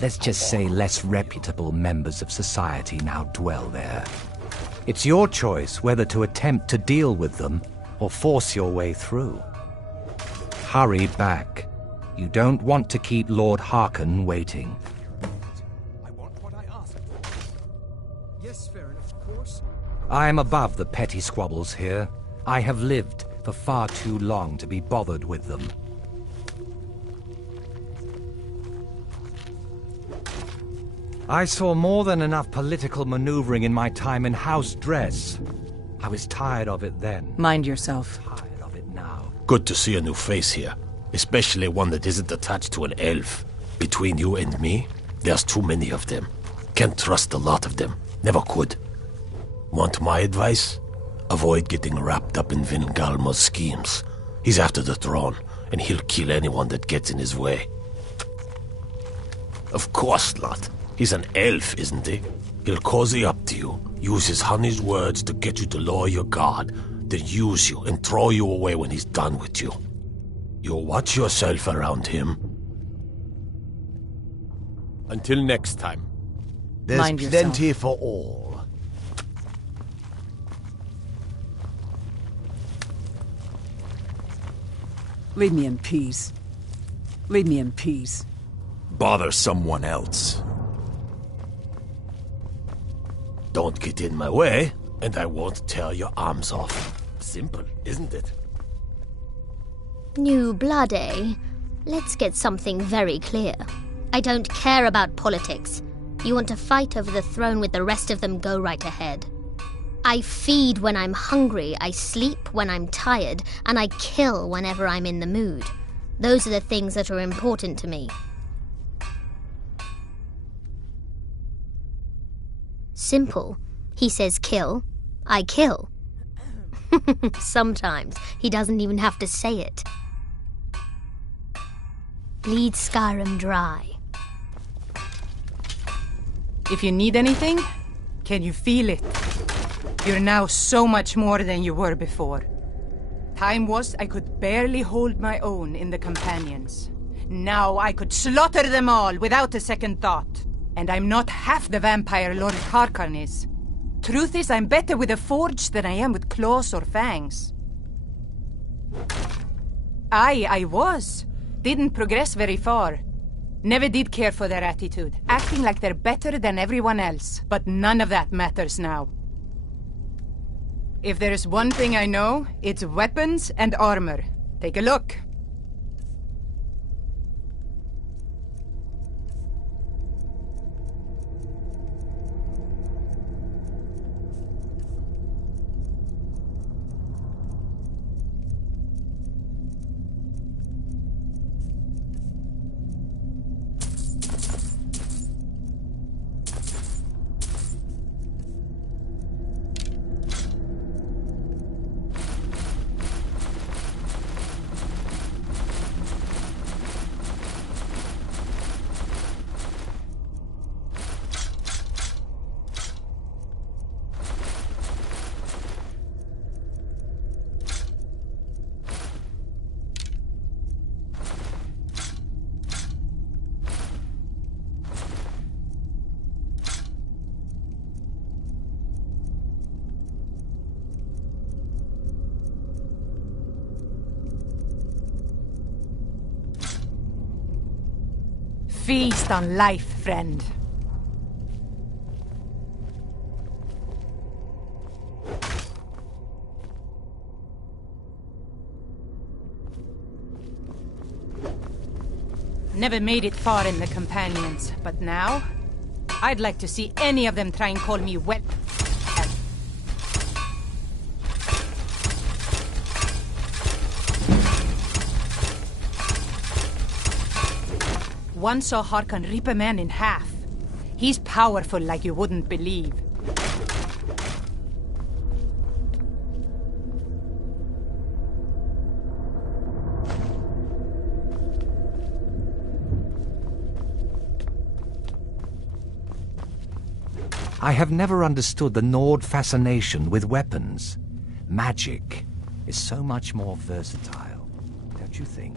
let's just say less reputable members of society now dwell there. It's your choice whether to attempt to deal with them or force your way through. Hurry back. You don't want to keep Lord Harkon waiting. I want what I asked for. Yes, fair enough, of course. I am above the petty squabbles here. I have lived for far too long to be bothered with them. I saw more than enough political maneuvering in my time in house dress. I was tired of it then. Mind yourself. Tired of it now. Good to see a new face here, especially one that isn't attached to an elf. Between you and me, there's too many of them. Can't trust a lot of them. Never could. Want my advice? Avoid getting wrapped up in Vingalmo's schemes. He's after the throne, and he'll kill anyone that gets in his way. Of course not. He's an elf, isn't he? He'll cozy up to you, use his honey's words to get you to lower your guard, then use you and throw you away when he's done with you. You watch yourself around him. Until next time. There's Mind yourself. plenty for all. Leave me in peace. Leave me in peace. Bother someone else. Don't get in my way, and I won't tear your arms off. Simple, isn't it? New blood, eh? Let's get something very clear. I don't care about politics. You want to fight over the throne with the rest of them, go right ahead. I feed when I'm hungry, I sleep when I'm tired, and I kill whenever I'm in the mood. Those are the things that are important to me. Simple. He says kill, I kill. Sometimes he doesn't even have to say it. Bleed Skyrim dry. If you need anything, can you feel it? You're now so much more than you were before. Time was I could barely hold my own in the companions. Now I could slaughter them all without a second thought. And I'm not half the vampire Lord Harkon is. Truth is, I'm better with a forge than I am with claws or fangs. I was. Didn't progress very far. Never did care for their attitude, acting like they're better than everyone else. But none of that matters now. If there's one thing I know, it's weapons and armor. Take a look. Feast on life, friend. Never made it far in the companions, but now I'd like to see any of them try and call me wet. One saw Harkon rip a man in half. He's powerful like you wouldn't believe. I have never understood the Nord fascination with weapons. Magic is so much more versatile, don't you think?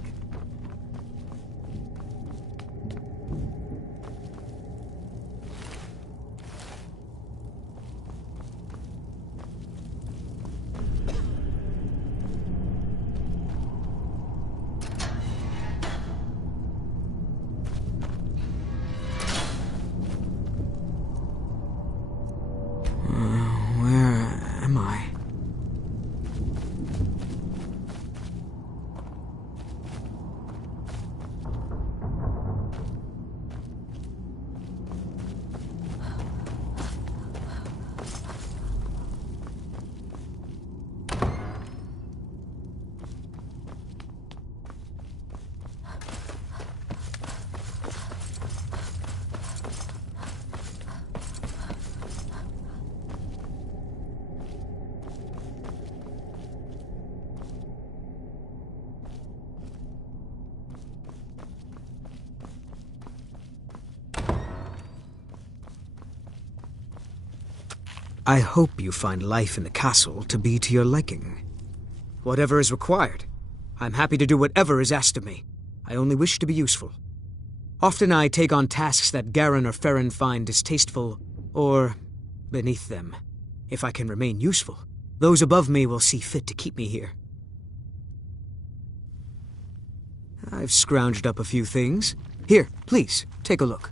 I hope you find life in the castle to be to your liking. Whatever is required, I'm happy to do whatever is asked of me. I only wish to be useful. Often I take on tasks that Garen or Farron find distasteful or beneath them. If I can remain useful, those above me will see fit to keep me here. I've scrounged up a few things. Here, please, take a look.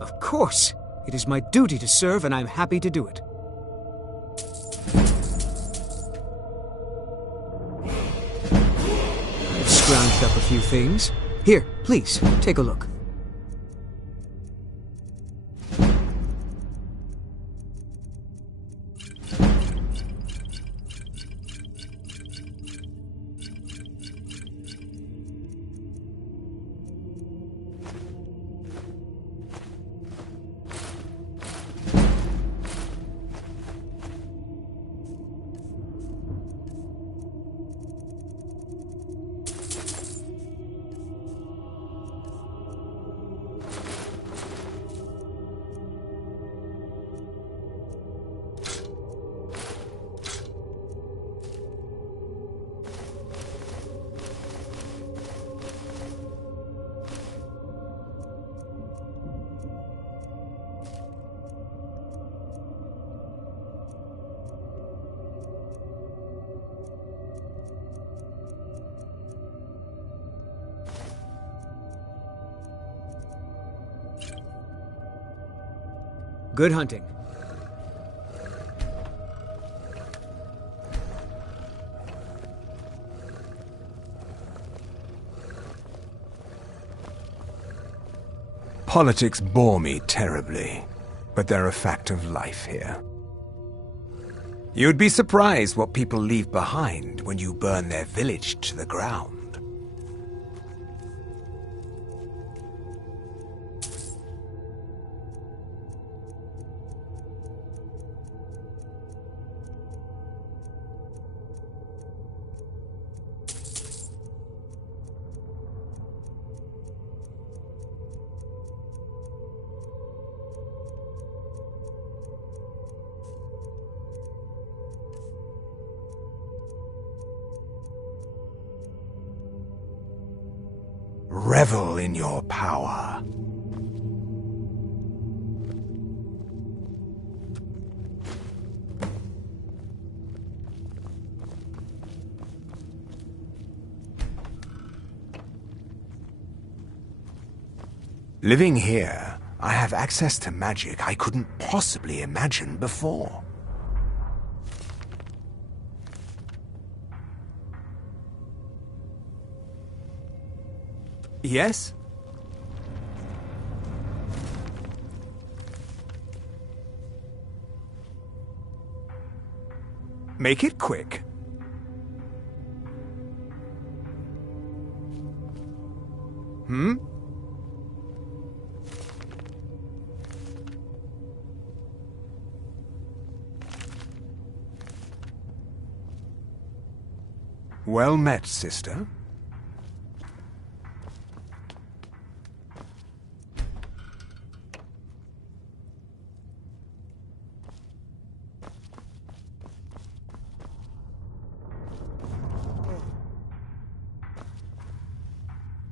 Of course! It is my duty to serve, and I'm happy to do it. I've scrounged up a few things. Here, please, take a look. Good hunting. Politics bore me terribly, but they're a fact of life here. You'd be surprised what people leave behind when you burn their village to the ground. Revel in your power. Living here, I have access to magic I couldn't possibly imagine before. Yes? Make it quick. Hmm? Well met, sister.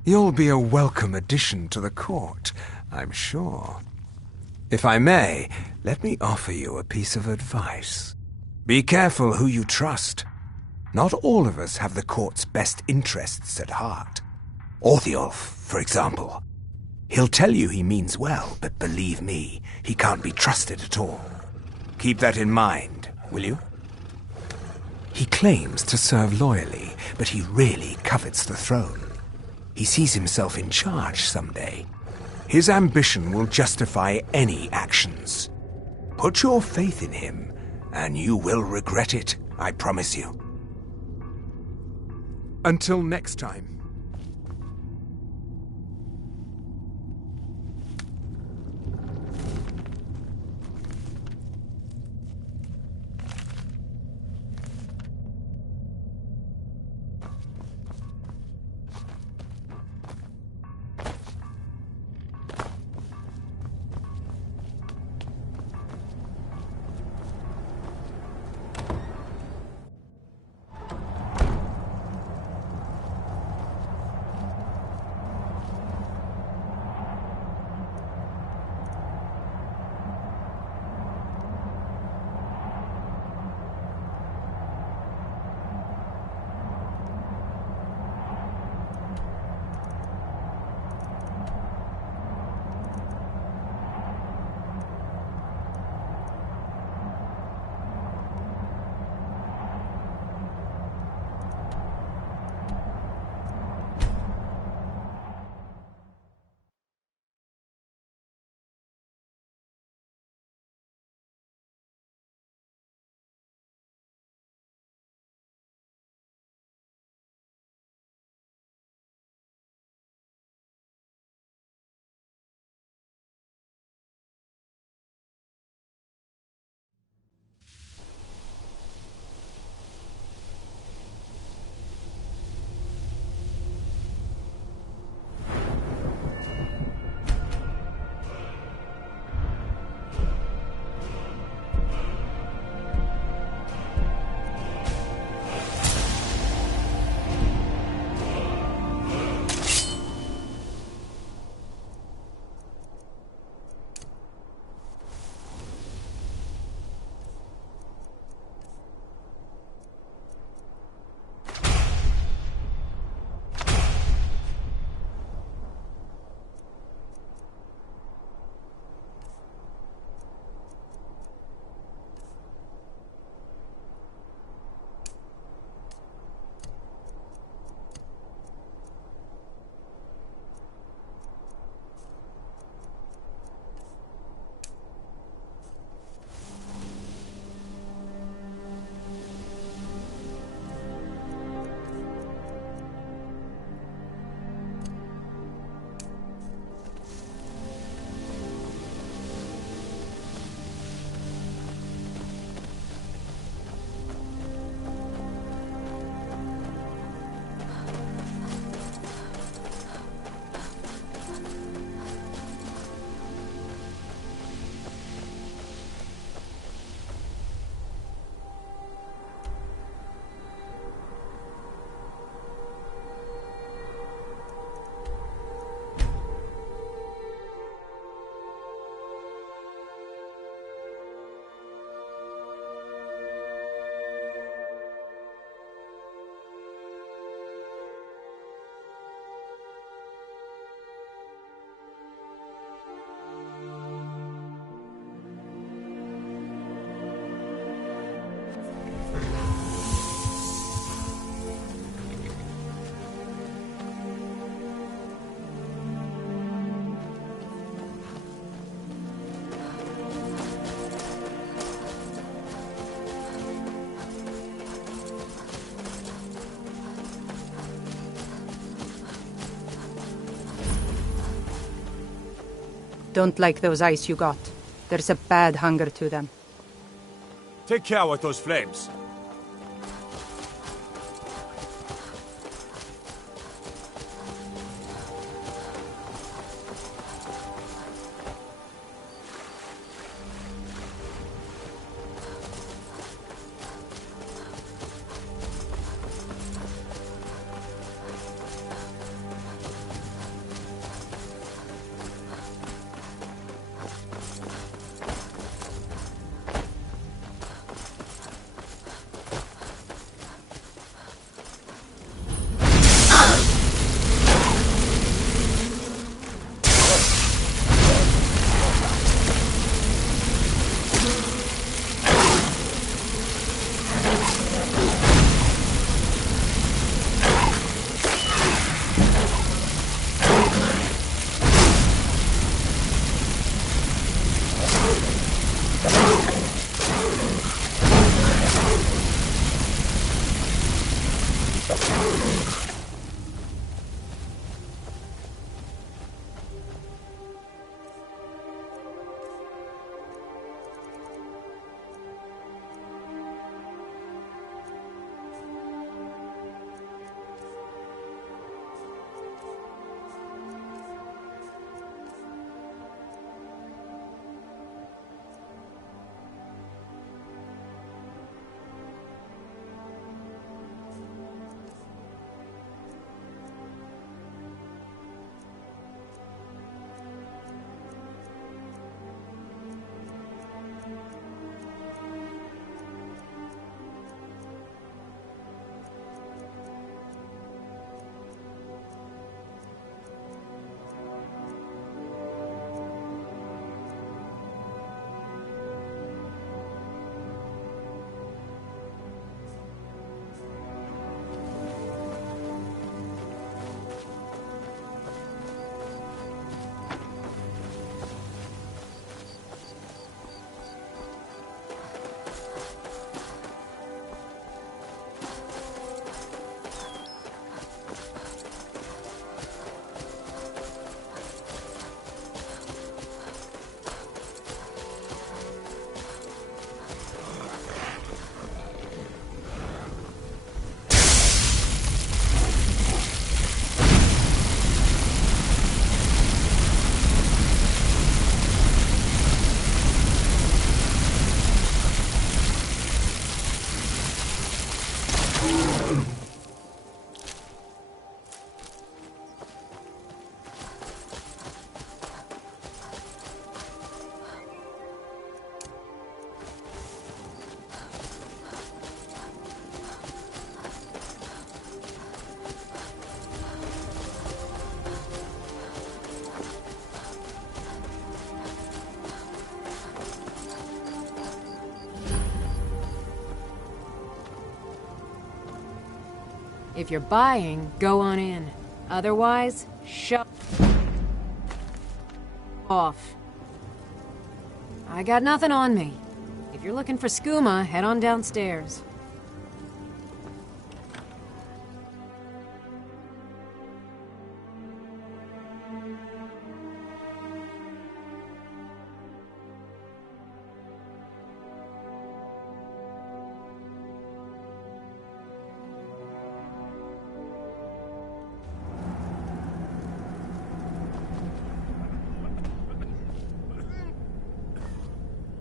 You'll be a welcome addition to the court, I'm sure. If I may, let me offer you a piece of advice. Be careful who you trust. Not all of us have the court's best interests at heart. Orthiolf, for example. He'll tell you he means well, but believe me, he can't be trusted at all. Keep that in mind, will you? He claims to serve loyally, but he really covets the throne. He sees himself in charge someday. His ambition will justify any actions. Put your faith in him, and you will regret it, I promise you. Until next time. Don't like those eyes you got. There's a bad hunger to them. Take care with those flames. If you're buying, go on in. Otherwise, shut off. I got nothing on me. If you're looking for skooma, head on downstairs.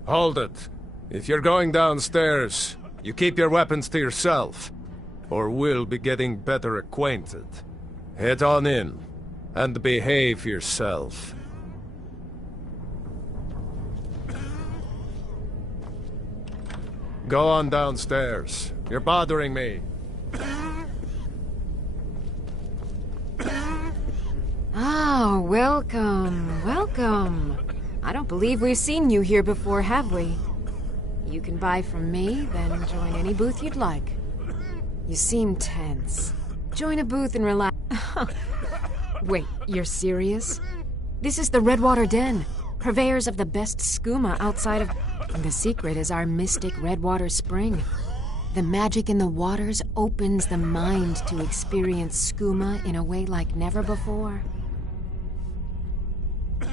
Hold it. If you're going downstairs, you keep your weapons to yourself, or we'll be getting better acquainted. Head on in, and behave yourself. Go on downstairs. You're bothering me. Oh, welcome, welcome. I don't believe we've seen you here before, have we? You can buy from me, then join any booth you'd like. You seem tense. Join a booth and relax. Wait, you're serious? This is the Redwater Den, purveyors of the best skooma outside of... The secret is our mystic Redwater Spring. The magic in the waters opens the mind to experience skooma in a way like never before.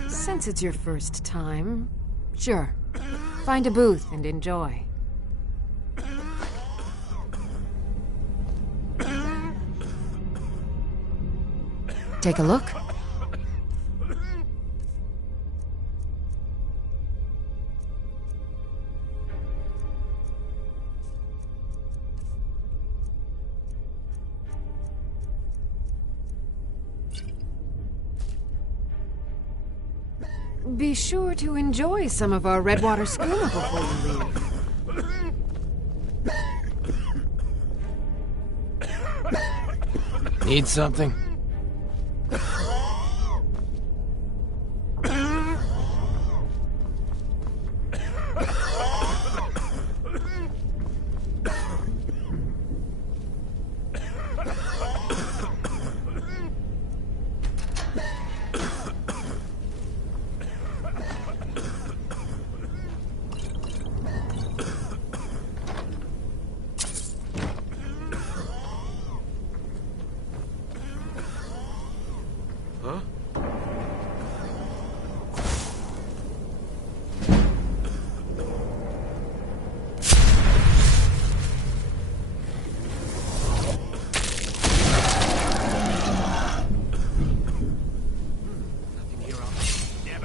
Since it's your first time, sure. Find a booth and enjoy. Take a look. Be sure to enjoy some of our Redwater skooma before you leave. Need something?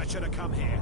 Should have come here.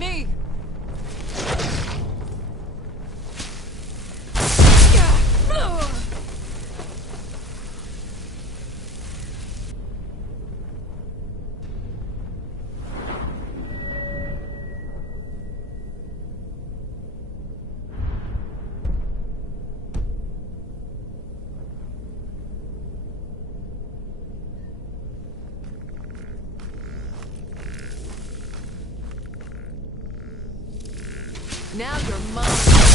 me! Now you're mine.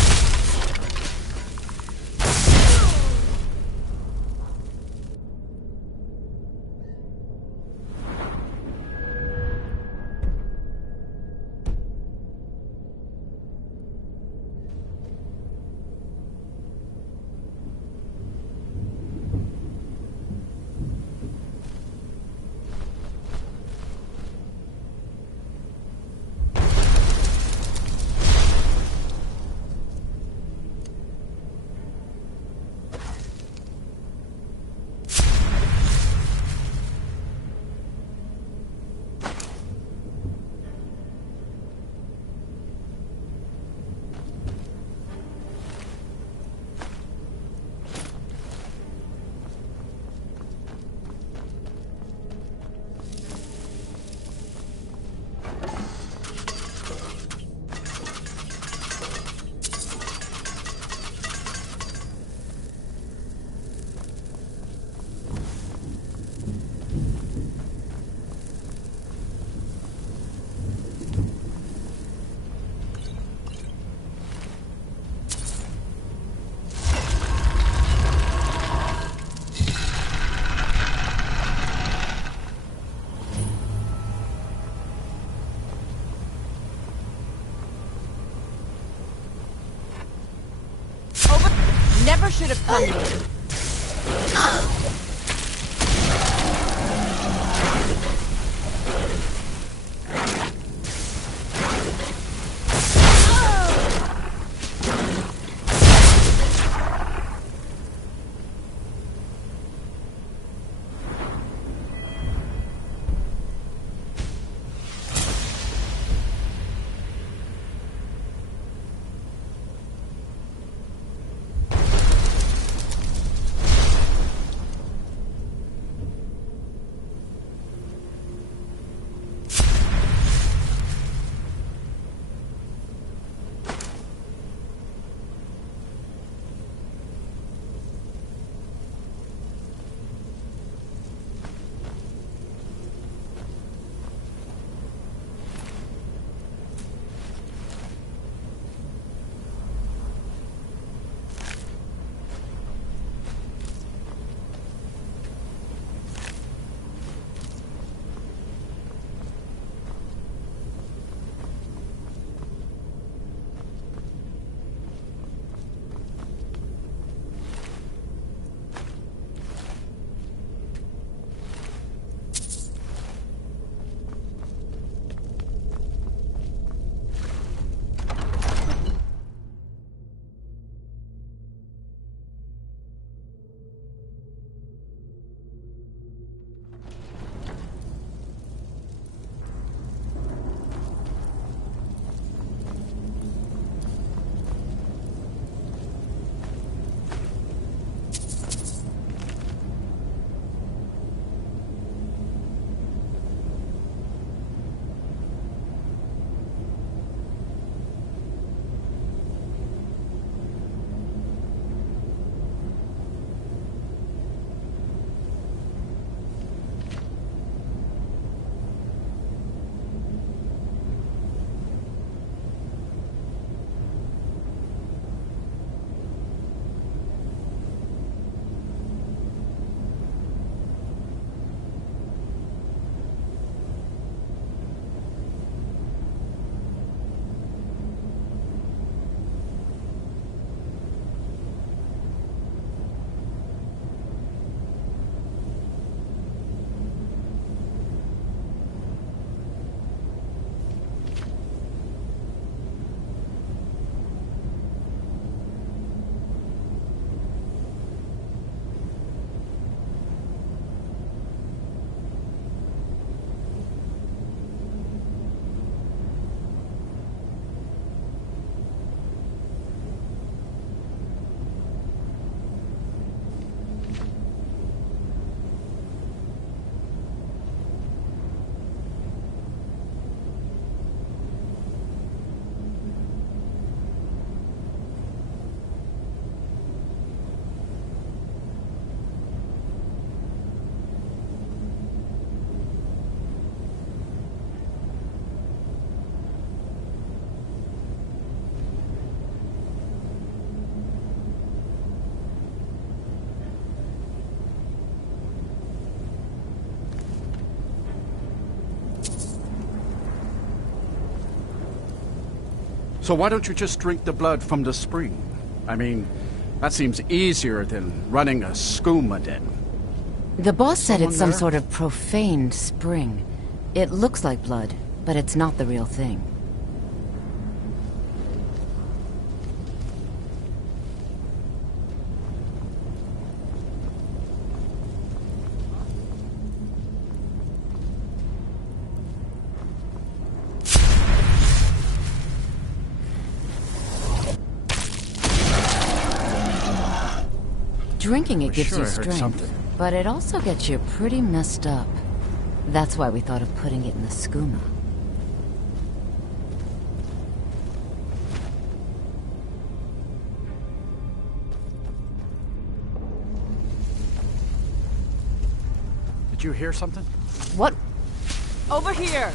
Never should have come here. So why don't you just drink the blood from the spring? I mean, that seems easier than running a skooma den. The boss said it's some there? sort of profaned spring. It looks like blood, but it's not the real thing. Drinking it gives you strength, but it also gets you pretty messed up. That's why we thought of putting it in the skooma. Did you hear something? What? Over here!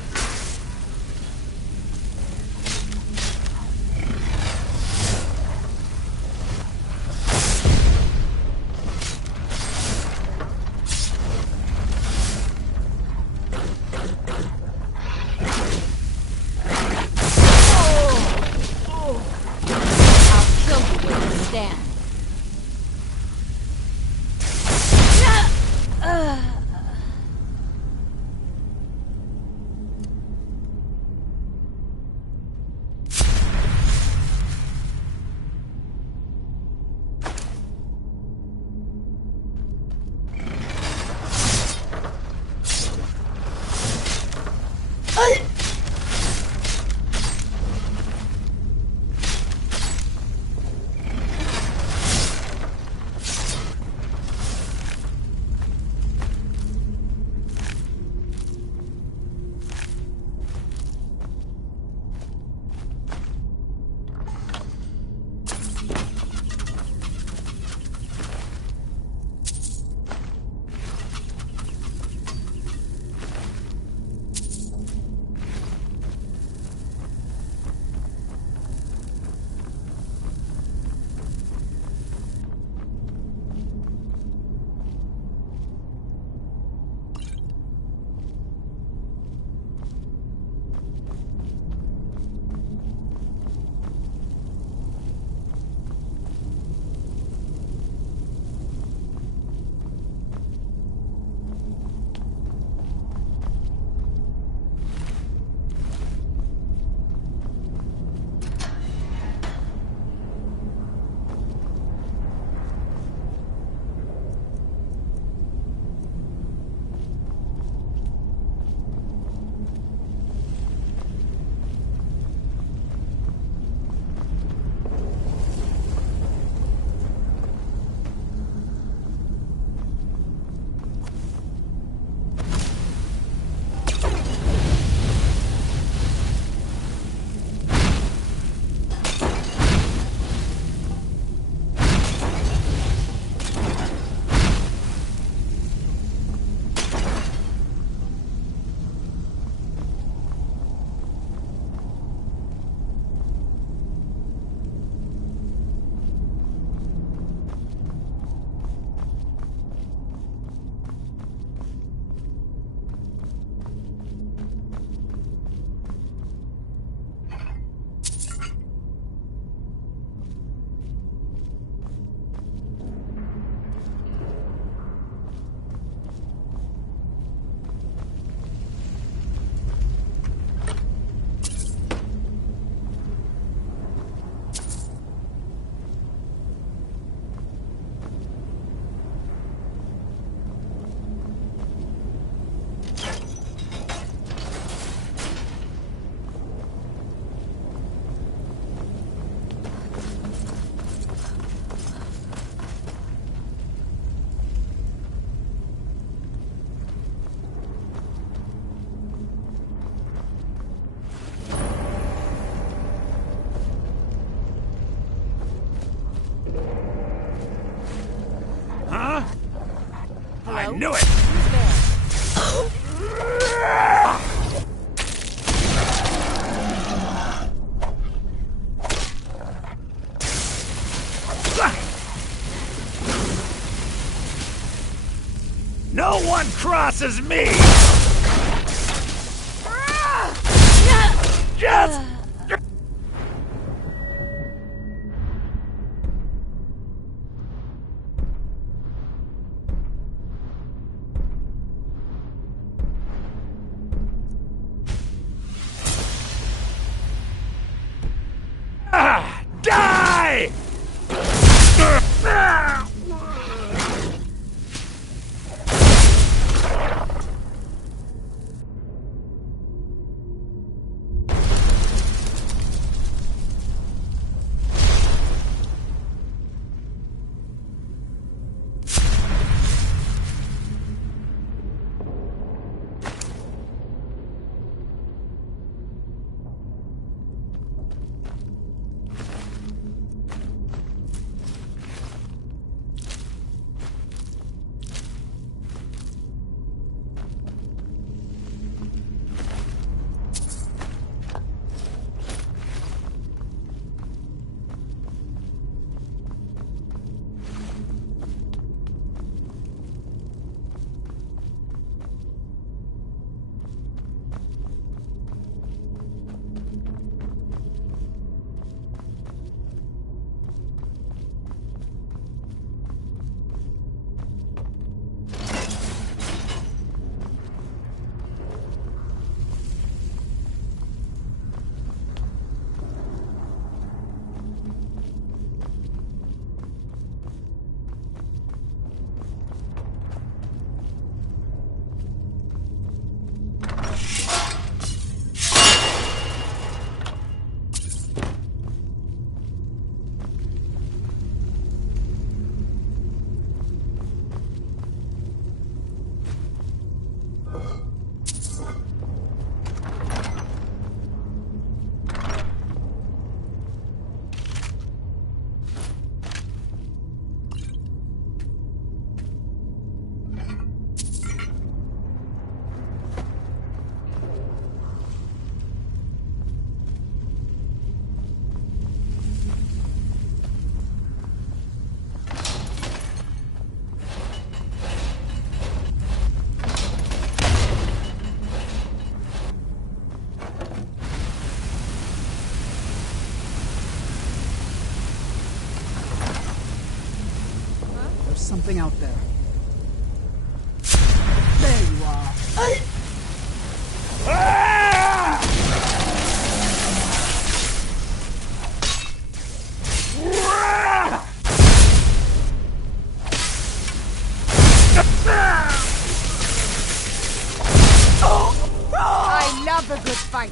I knew it! No one crosses me! Just... something out there. There you are. I love a good fight.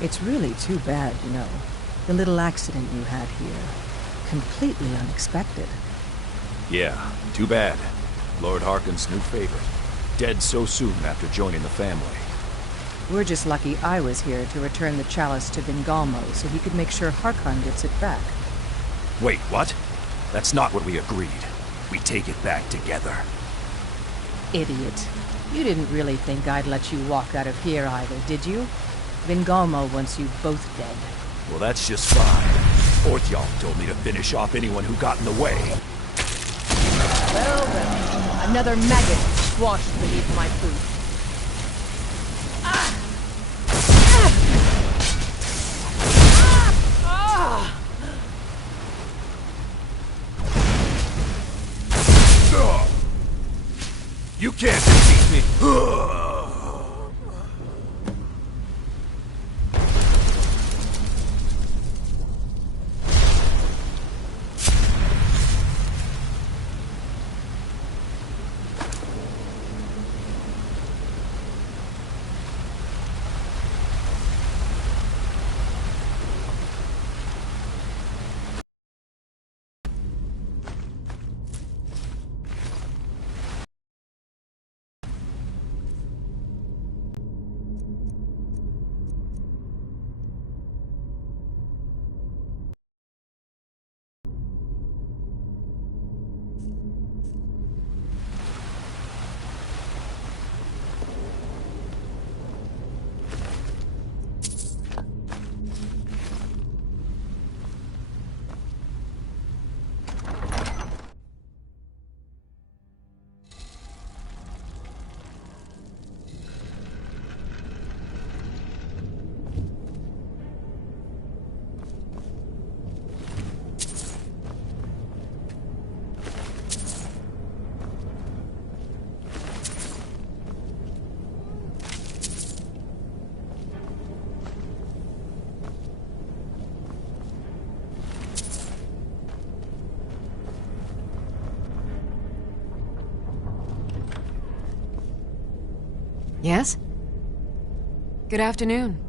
It's really too bad, you know. The little accident you had here. Completely unexpected. Yeah, too bad. Lord Harkon's new favorite. Dead so soon after joining the family. We're just lucky I was here to return the chalice to Vingalmo so he could make sure Harkon gets it back. Wait, what? That's not what we agreed. We take it back together. Idiot. You didn't really think I'd let you walk out of here either, did you? Vingalmo wants you both dead. Well, that's just fine. Orthyal told me to finish off anyone who got in the way. Well, well. Another maggot squashed beneath my boot. You can't defeat me! Yes? Good afternoon.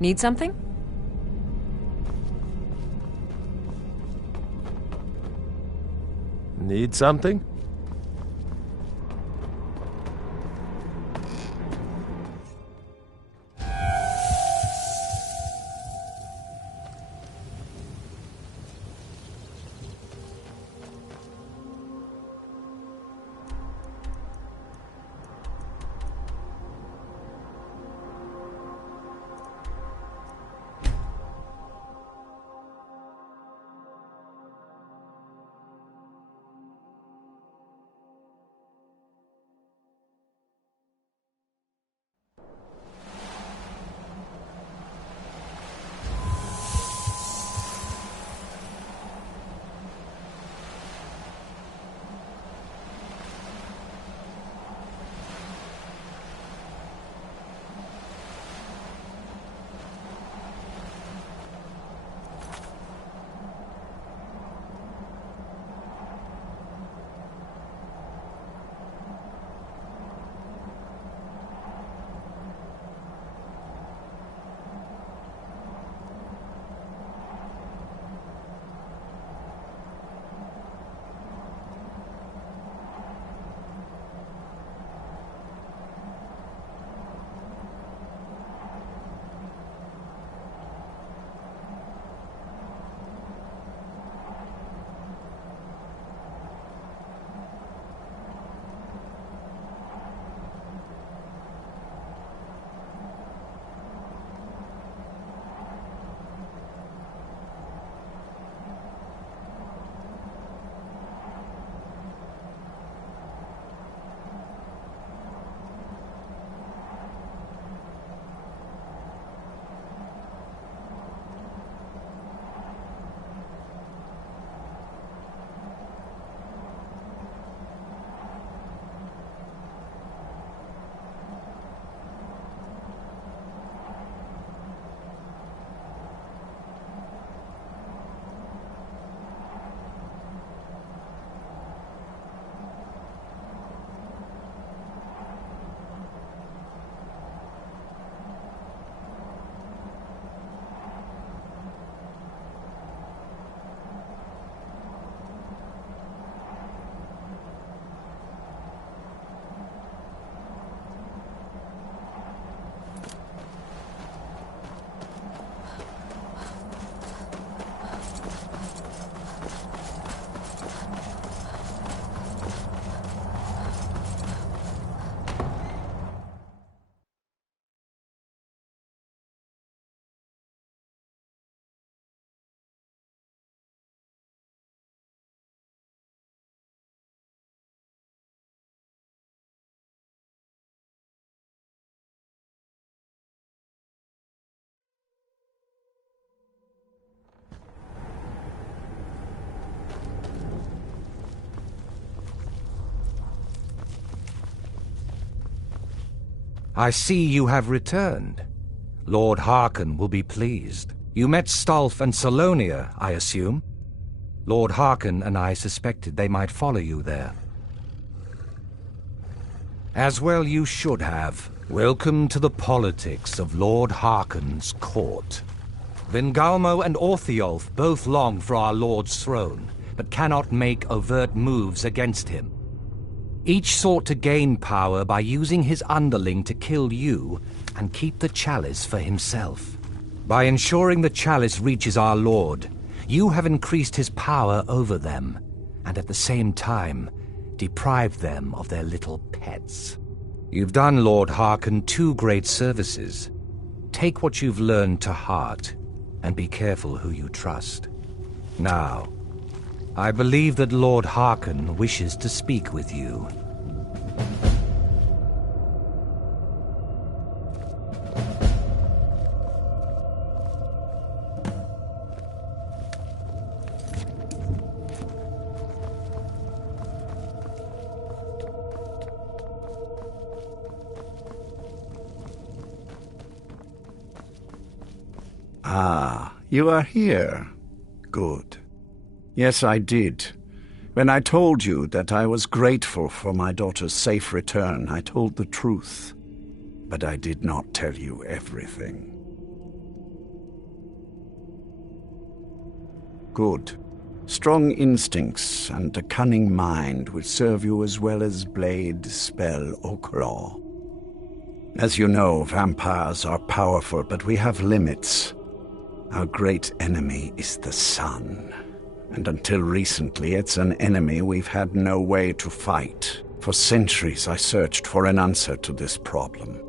Need something? Need something? I see you have returned. Lord Harkon will be pleased. You met Stolf and Salonia, I assume? Lord Harkon and I suspected they might follow you there. As well you should have. Welcome to the politics of Lord Harkon's court. Vingalmo and Orthiolf both long for our Lord's throne, but cannot make overt moves against him. Each sought to gain power by using his underling to kill you and keep the chalice for himself. By ensuring the chalice reaches our Lord, you have increased his power over them, and at the same time, deprived them of their little pets. You've done Lord Harkon 2 great services. Take what you've learned to heart, and be careful who you trust. Now, I believe that Lord Harkon wishes to speak with you. Ah, you are here. Good. Yes, I did. When I told you that I was grateful for my daughter's safe return, I told the truth. But I did not tell you everything. Good. Strong instincts and a cunning mind will serve you as well as blade, spell, or claw. As you know, vampires are powerful, but we have limits. Our great enemy is the sun. And until recently, it's an enemy we've had no way to fight. For centuries, I searched for an answer to this problem.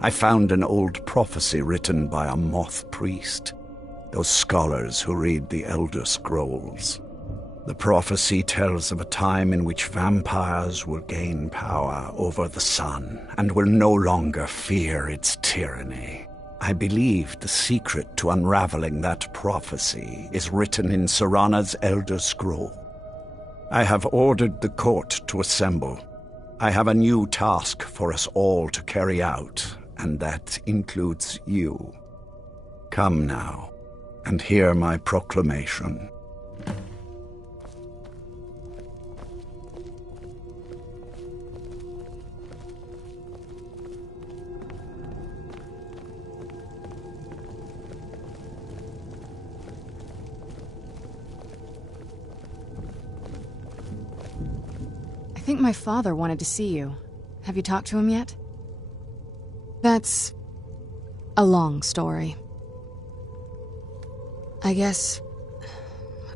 I found an old prophecy written by a moth priest, those scholars who read the Elder Scrolls. The prophecy tells of a time in which vampires will gain power over the sun and will no longer fear its tyranny. I believe the secret to unraveling that prophecy is written in Serana's Elder Scroll. I have ordered the court to assemble. I have a new task for us all to carry out, and that includes you. Come now, and hear my proclamation. I think my father wanted to see you. Have you talked to him yet? That's a long story. I guess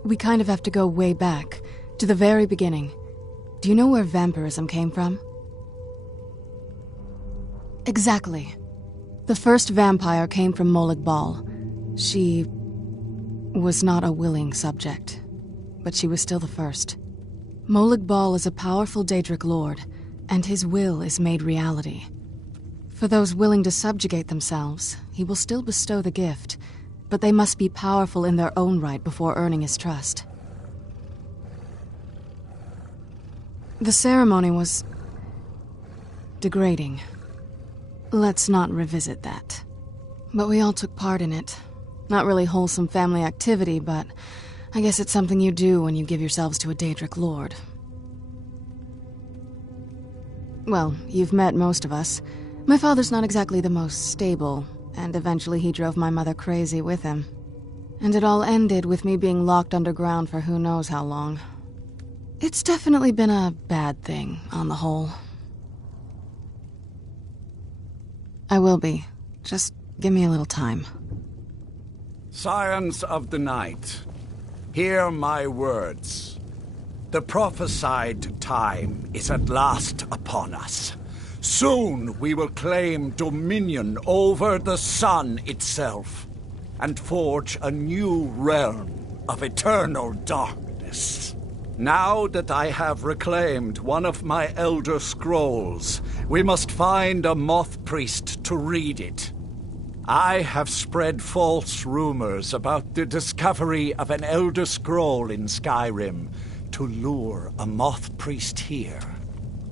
we kind of have to go way back, to the very beginning. Do you know where vampirism came from? Exactly. The first vampire came from Molag Bal. She was not a willing subject, but she was still the first. Molag Bal is a powerful Daedric lord, and his will is made reality. For those willing to subjugate themselves, he will still bestow the gift, but they must be powerful in their own right before earning his trust. The ceremony was degrading. Let's not revisit that. But we all took part in it. Not really wholesome family activity, but I guess it's something you do when you give yourselves to a Daedric lord. Well, you've met most of us. My father's not exactly the most stable, and eventually he drove my mother crazy with him. And it all ended with me being locked underground for who knows how long. It's definitely been a bad thing, on the whole. I will be. Just give me a little time. Scions of the Night, hear my words. The prophesied time is at last upon us. Soon we will claim dominion over the sun itself, and forge a new realm of eternal darkness. Now that I have reclaimed one of my Elder Scrolls, we must find a moth priest to read it. I have spread false rumors about the discovery of an Elder Scroll in Skyrim to lure a moth priest here.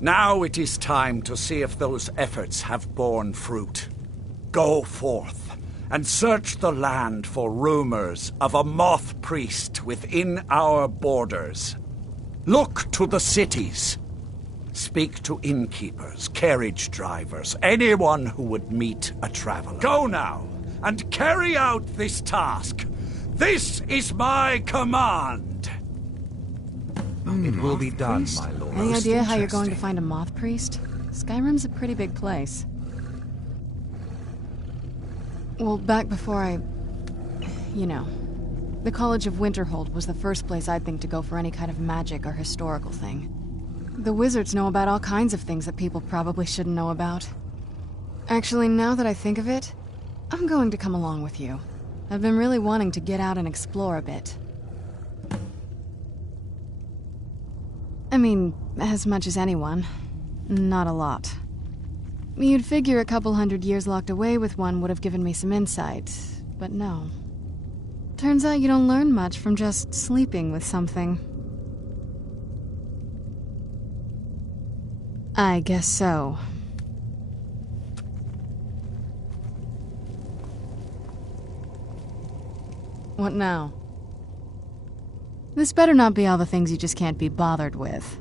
Now it is time to see if those efforts have borne fruit. Go forth and search the land for rumors of a moth priest within our borders. Look to the cities. Speak to innkeepers, carriage drivers, anyone who would meet a traveler. Go now, and carry out this task. This is my command. It will be done, my lord. Any idea how you're going to find a moth priest? Skyrim's a pretty big place. Well, back before the College of Winterhold was the first place I'd think to go for any kind of magic or historical thing. The wizards know about all kinds of things that people probably shouldn't know about. Actually, now that I think of it, I'm going to come along with you. I've been really wanting to get out and explore a bit. I mean, as much as anyone. Not a lot. You'd figure a couple 100 years locked away with one would have given me some insight, but no. Turns out you don't learn much from just sleeping with something. I guess so. What now? This better not be all the things you just can't be bothered with.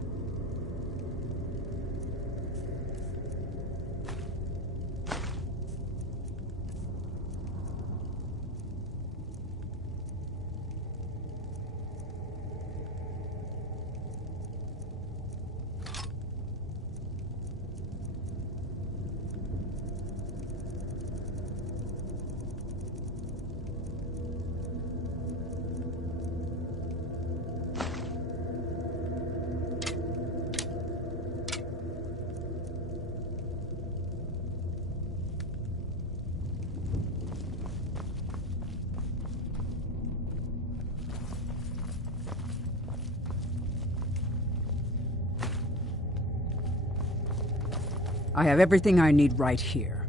I have everything I need right here.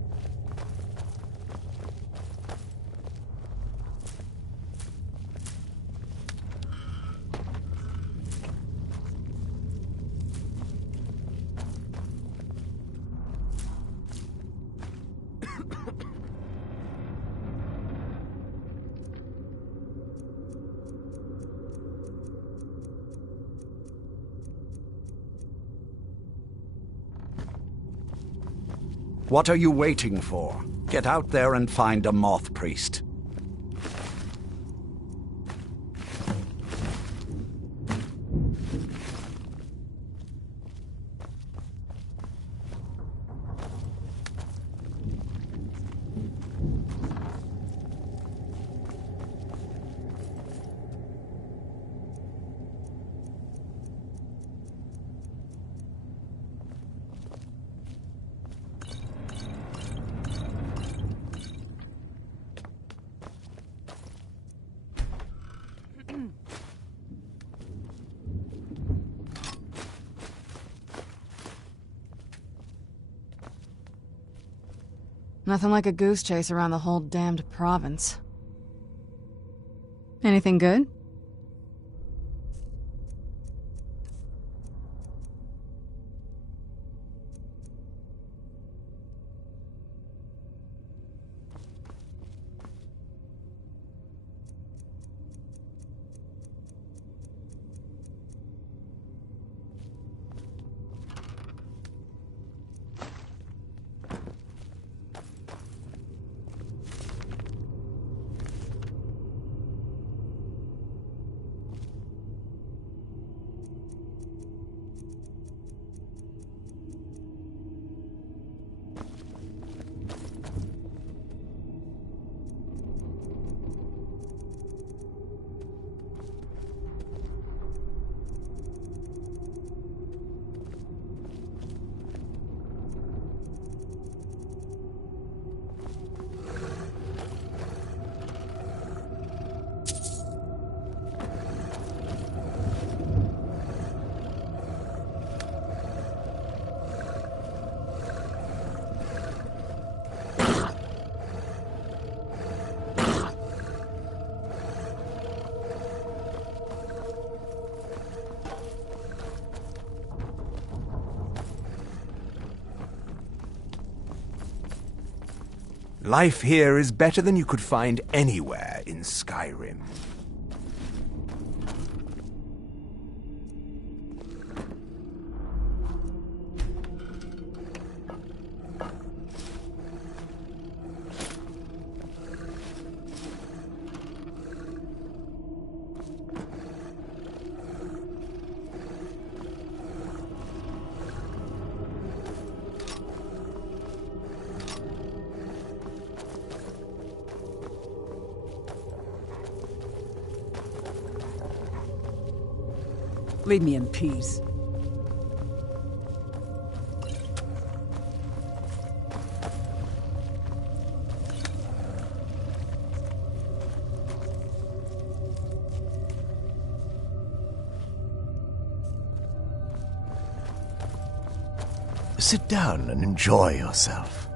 What are you waiting for? Get out there and find a moth priest. Nothing like a goose chase around the whole damned province. Anything good? Life here is better than you could find anywhere in Skyrim. Leave me in peace. Sit down and enjoy yourself.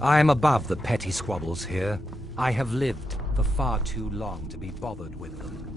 I am above the petty squabbles here. I have lived for far too long to be bothered with them.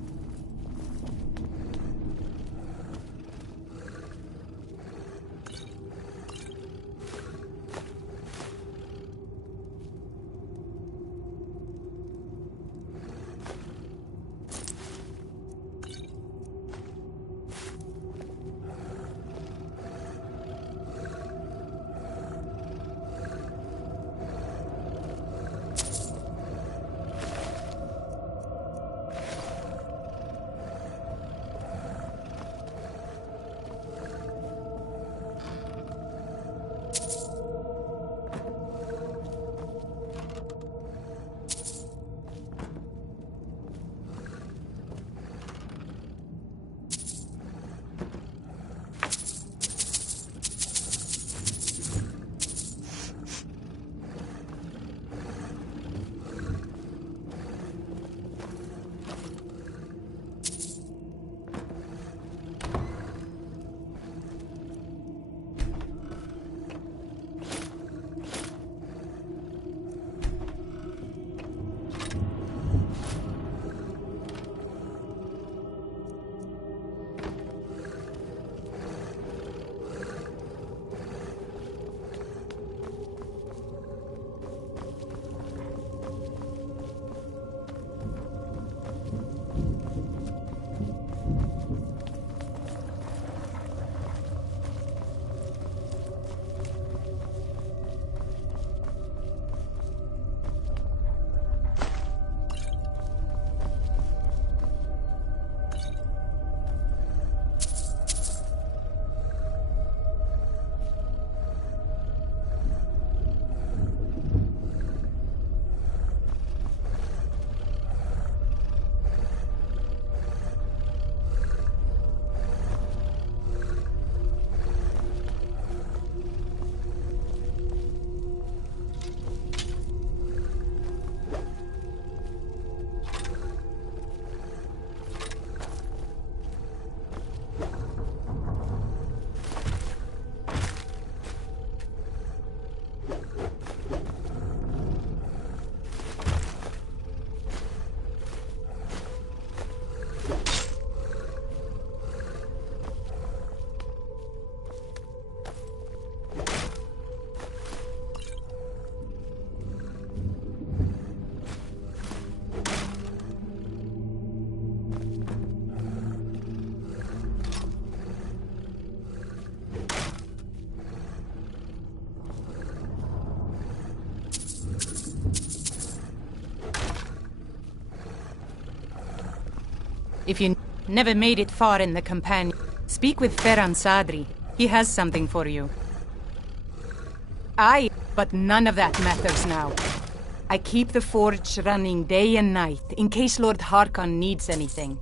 If you never made it far in the companion, speak with Ferran Sadri. He has something for you. Aye, but none of that matters now. I keep the forge running day and night, in case Lord Harkon needs anything.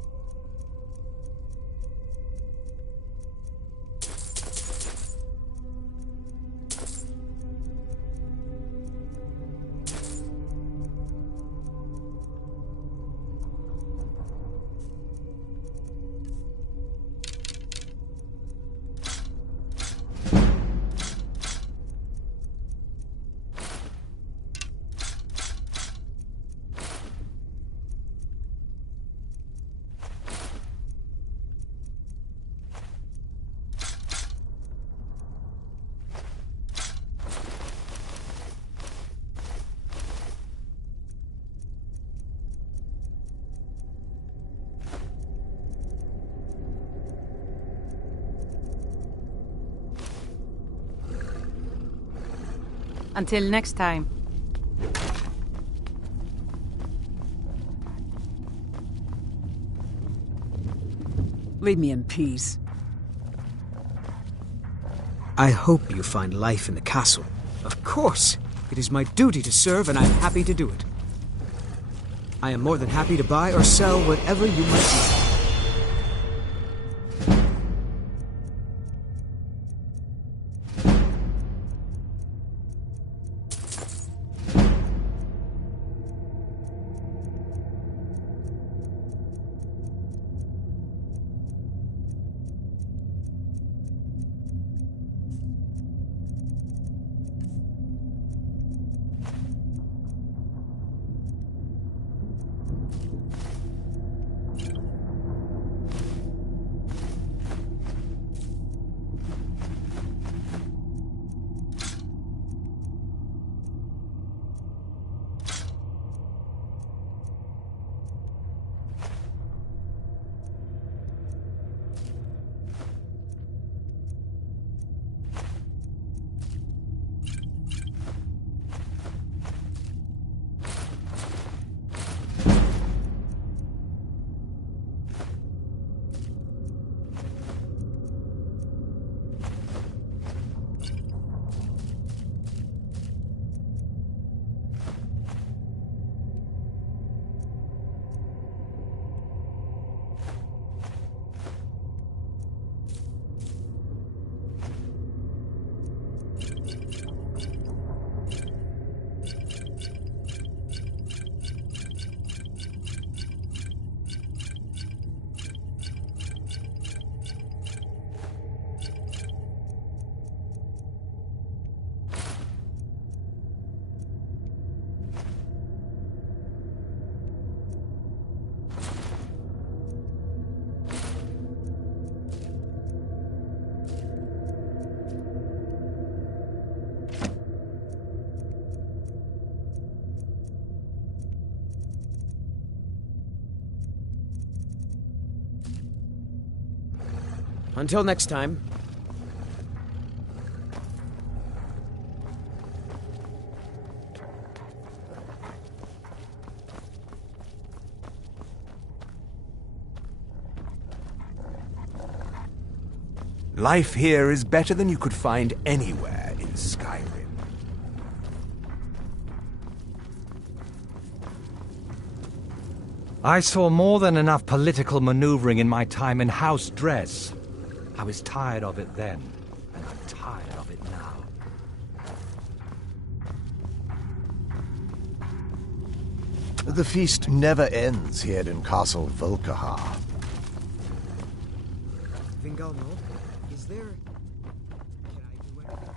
Until next time. Leave me in peace. I hope you find life in the castle. Of course! It is my duty to serve, and I'm happy to do it. I am more than happy to buy or sell whatever you might need. Until next time. Life here is better than you could find anywhere in Skyrim. I saw more than enough political maneuvering in my time in house dress. I was tired of it then, and I'm tired of it now. The feast never ends here in Castle Volkihar. Vingalmo, is there... Can I do anything?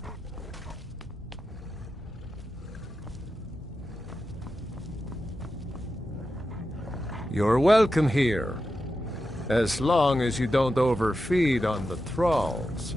You're welcome here, as long as you don't overfeed on the thralls.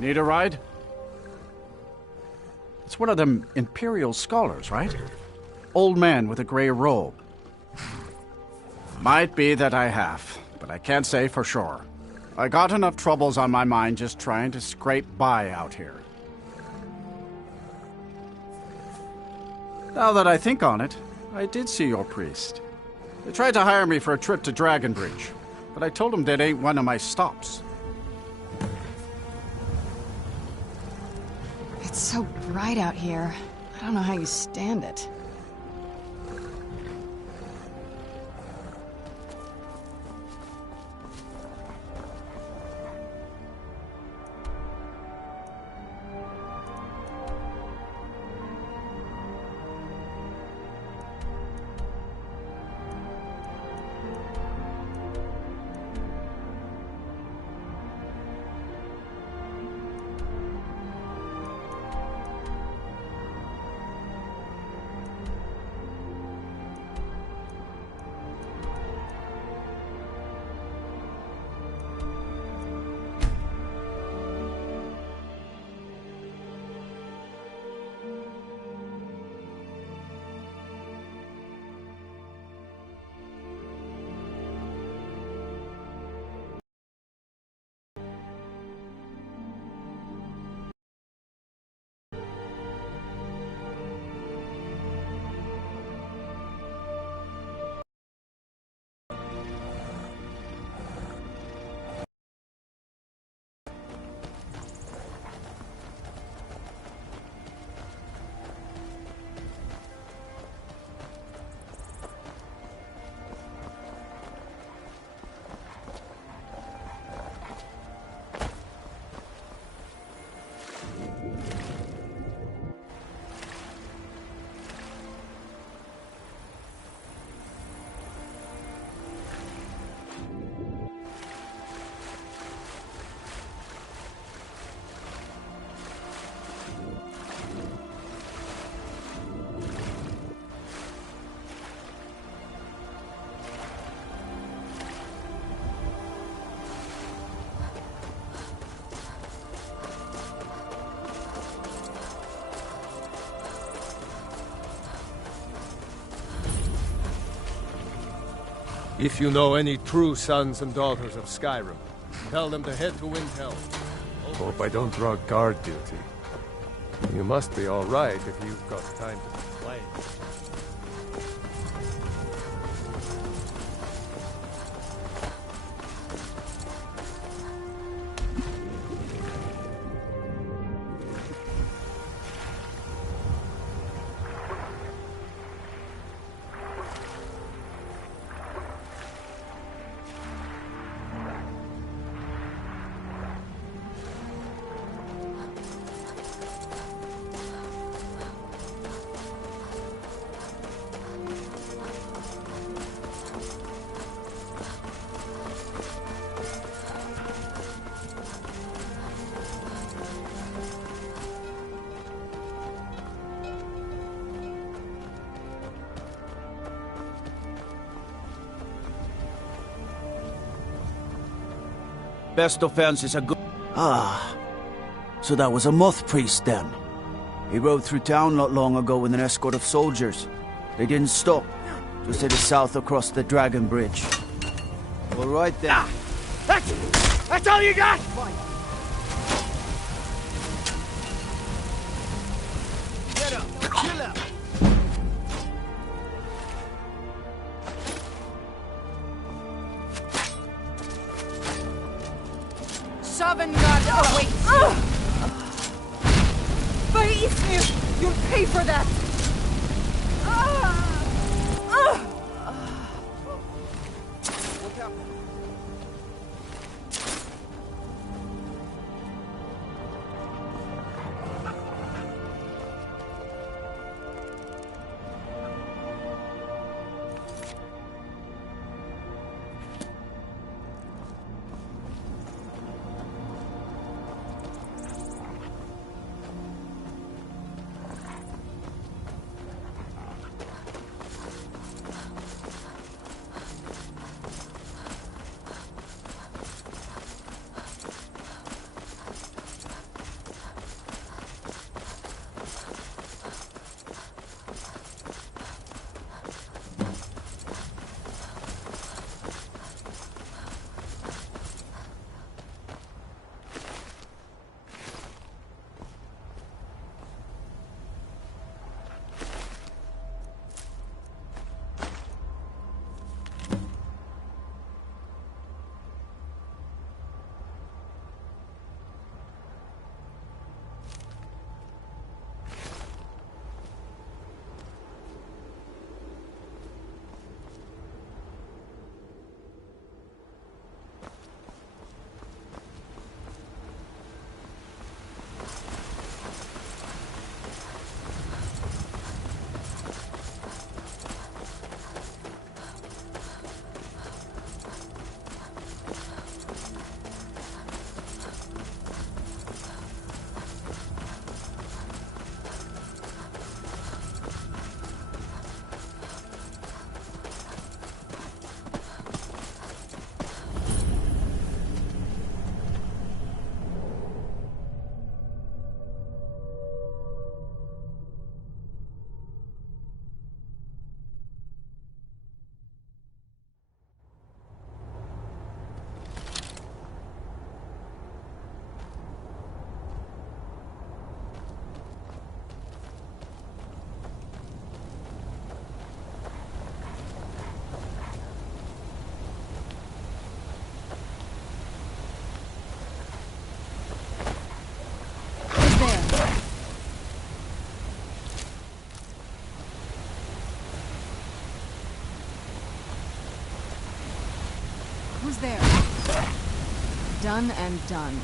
Need a ride? It's one of them Imperial scholars, right? Old man with a gray robe. Might be that I have, but I can't say for sure. I got enough troubles on my mind just trying to scrape by out here. Now that I think on it, I did see your priest. They tried to hire me for a trip to Dragonbridge, but I told them that ain't one of my stops. It's so bright out here. I don't know how you stand it. If you know any true sons and daughters of Skyrim, tell them to head to Windhelm. Hope I don't draw guard duty. You must be all right if you've got time to complain. Best offense is a good... Ah, so that was a moth priest then. He rode through town not long ago with an escort of soldiers. They didn't stop, just headed south across the Dragon Bridge. All right then. Ah, that's all you got? Get up, chill out. Dawnguard awaits you. Vaisnir, you'll pay for that! Who's there? Done and done.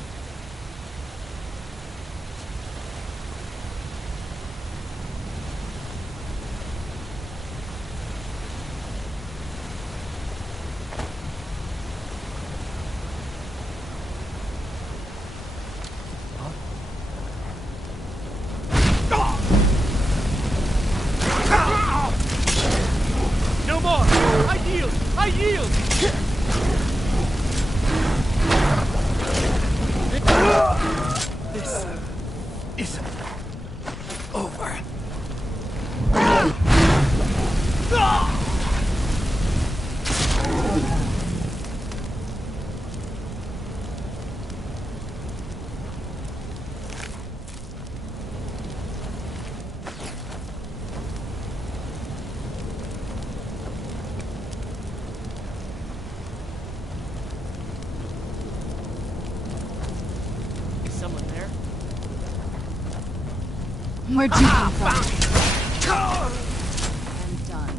No more! I yield! I yield! This isn't over. Where'd you come from? And done.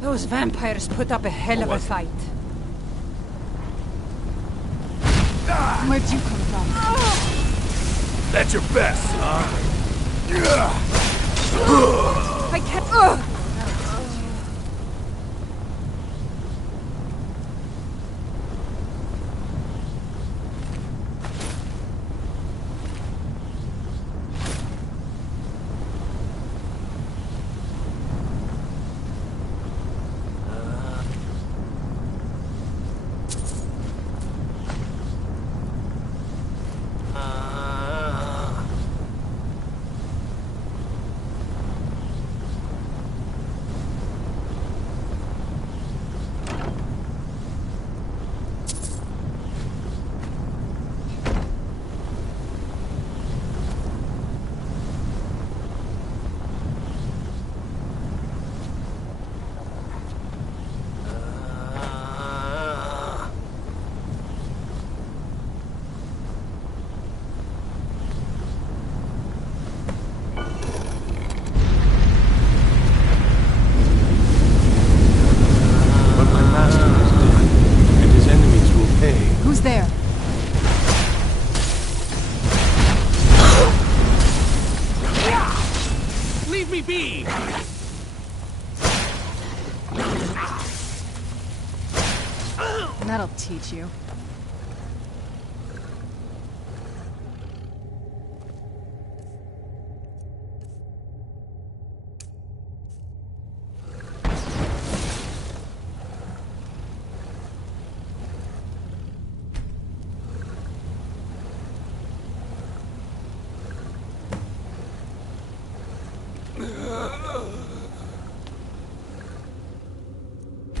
Those vampires put up a hell of a fight. Where'd you come from? That's your best, huh? I can't. Who's there? Leave me be! That'll teach you.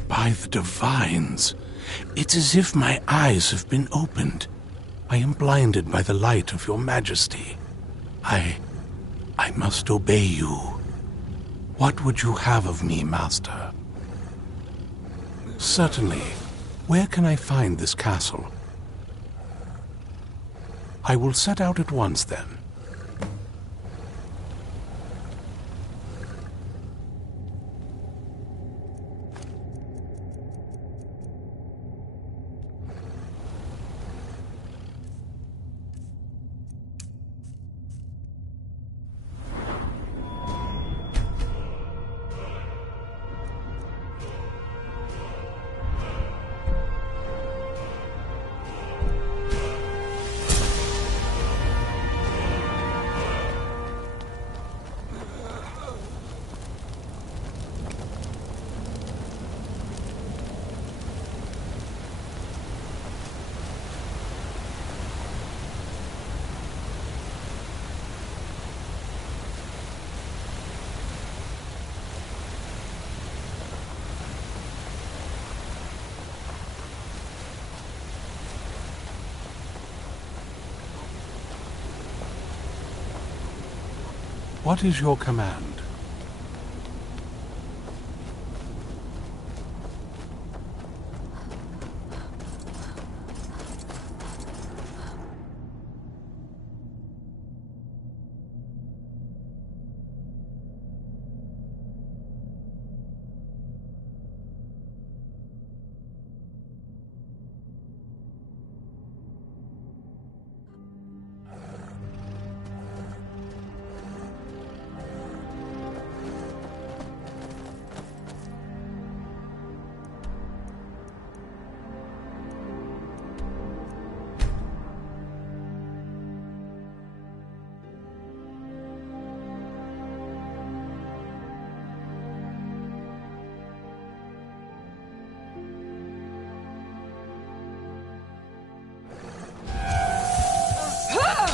By the divines, it's as if my eyes have been opened. I am blinded by the light of your majesty. I must obey you. What would you have of me, master? Certainly. Where can I find this castle? I will set out at once, then. What is your command?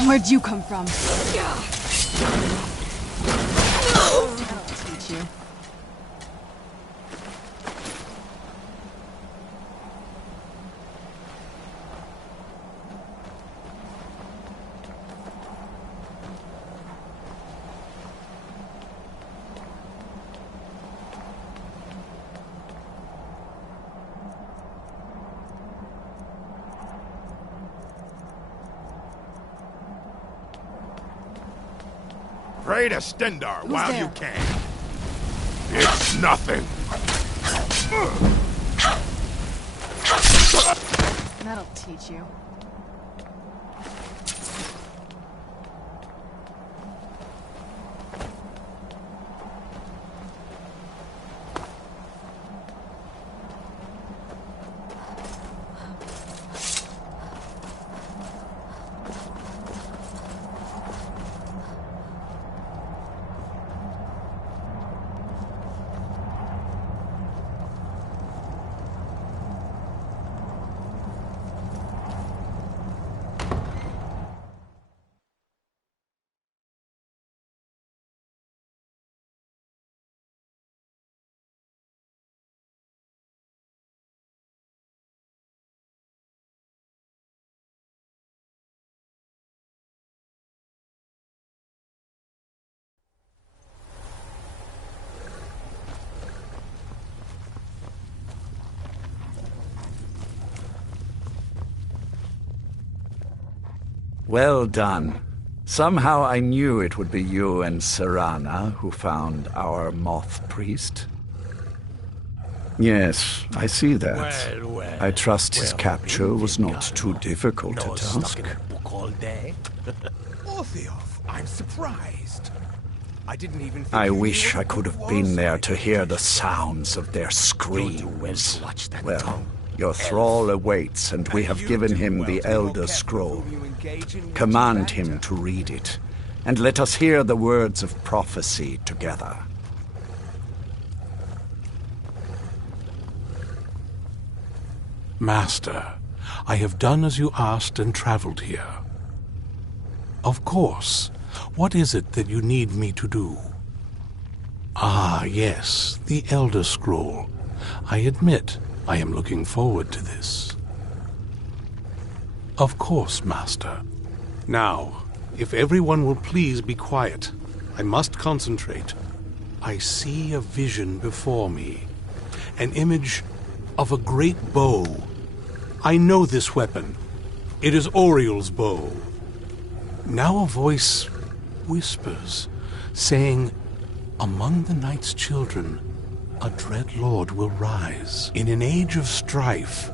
Where'd you come from? That'll teach you. Pray to Stendar Who's while there? you can. It's nothing. That'll teach you. Well done. Somehow I knew it would be you and Serana who found our moth priest. Yes, I see that. I trust his capture was not too difficult a task. Orthiof, I'm surprised. I didn't even think I wish I could have been there to hear the sounds of their screams. Well, your thrall awaits, and we have given him the Elder Scroll. Command him to read it, and let us hear the words of prophecy together. Master, I have done as you asked and traveled here. Of course. What is it that you need me to do? Ah, yes, the Elder Scroll. I admit, I am looking forward to this. Of course, Master. Now, if everyone will please be quiet, I must concentrate. I see a vision before me, an image of a great bow. I know this weapon. It is Oriel's bow. Now a voice whispers, saying, among the night's children, a dread lord will rise. In an age of strife,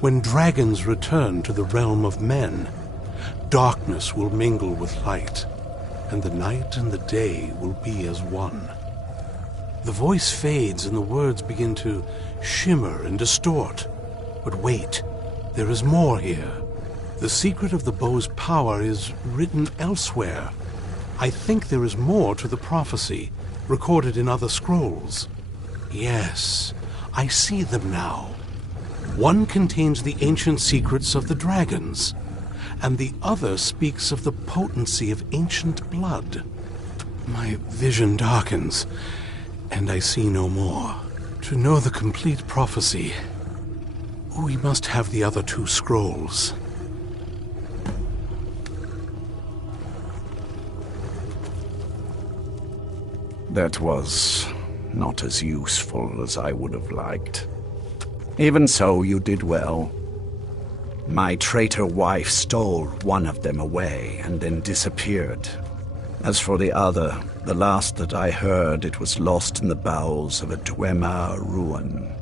when dragons return to the realm of men, darkness will mingle with light, and the night and the day will be as one. The voice fades and the words begin to shimmer and distort. But wait, there is more here. The secret of the bow's power is written elsewhere. I think there is more to the prophecy, recorded in other scrolls. Yes, I see them now. One contains the ancient secrets of the dragons, and the other speaks of the potency of ancient blood. My vision darkens, and I see no more. To know the complete prophecy, we must have the other two scrolls. That was not as useful as I would have liked. Even so, you did well. My traitor wife stole one of them away and then disappeared. As for the other, the last that I heard, it was lost in the bowels of a Dwemer ruin.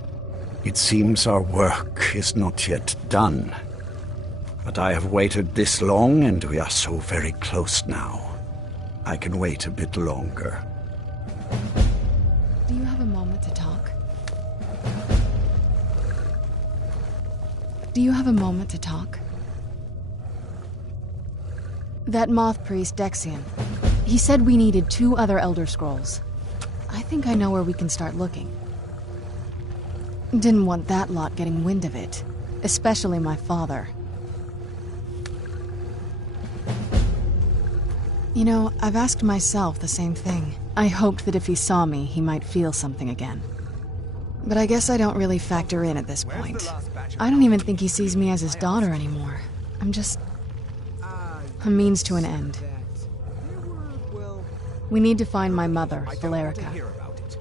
It seems our work is not yet done. But I have waited this long, and we are so very close now. I can wait a bit longer. Do you have a moment to talk? Do you have a moment to talk? That moth priest, Dexian. He said we needed 2 other Elder Scrolls. I think I know where we can start looking. Didn't want that lot getting wind of it. Especially my father. You know, I've asked myself the same thing. I hoped that if he saw me, he might feel something again. But I guess I don't really factor in at this point. I don't even think he sees me as his daughter anymore. I'm just a means to an end. We need to find my mother, Valerica.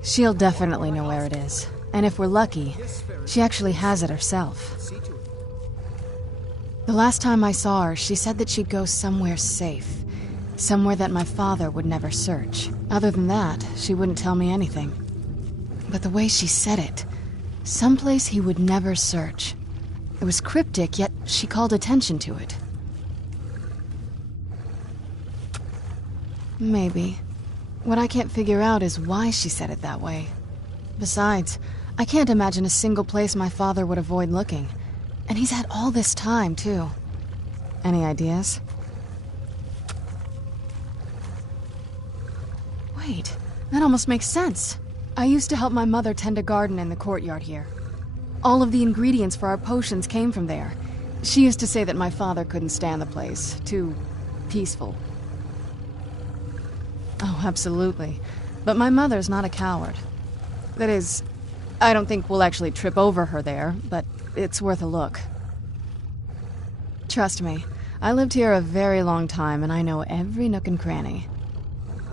She'll definitely know where it is. And if we're lucky, she actually has it herself. The last time I saw her, she said that she'd go somewhere safe. Somewhere that my father would never search. Other than that, she wouldn't tell me anything. But the way she said it, someplace he would never search. It was cryptic, yet she called attention to it. Maybe. What I can't figure out is why she said it that way. Besides, I can't imagine a single place my father would avoid looking. And he's had all this time, too. Any ideas? Wait, that almost makes sense. I used to help my mother tend a garden in the courtyard here. All of the ingredients for our potions came from there. She used to say that my father couldn't stand the place. Too peaceful. Oh, absolutely. But my mother's not a coward. That is, I don't think we'll actually trip over her there, but it's worth a look. Trust me, I lived here a very long time and I know every nook and cranny.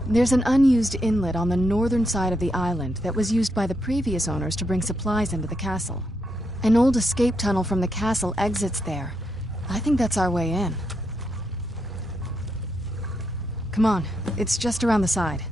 There's an unused inlet on the northern side of the island that was used by the previous owners to bring supplies into the castle. An old escape tunnel from the castle exits there. I think that's our way in. Come on, it's just around the side.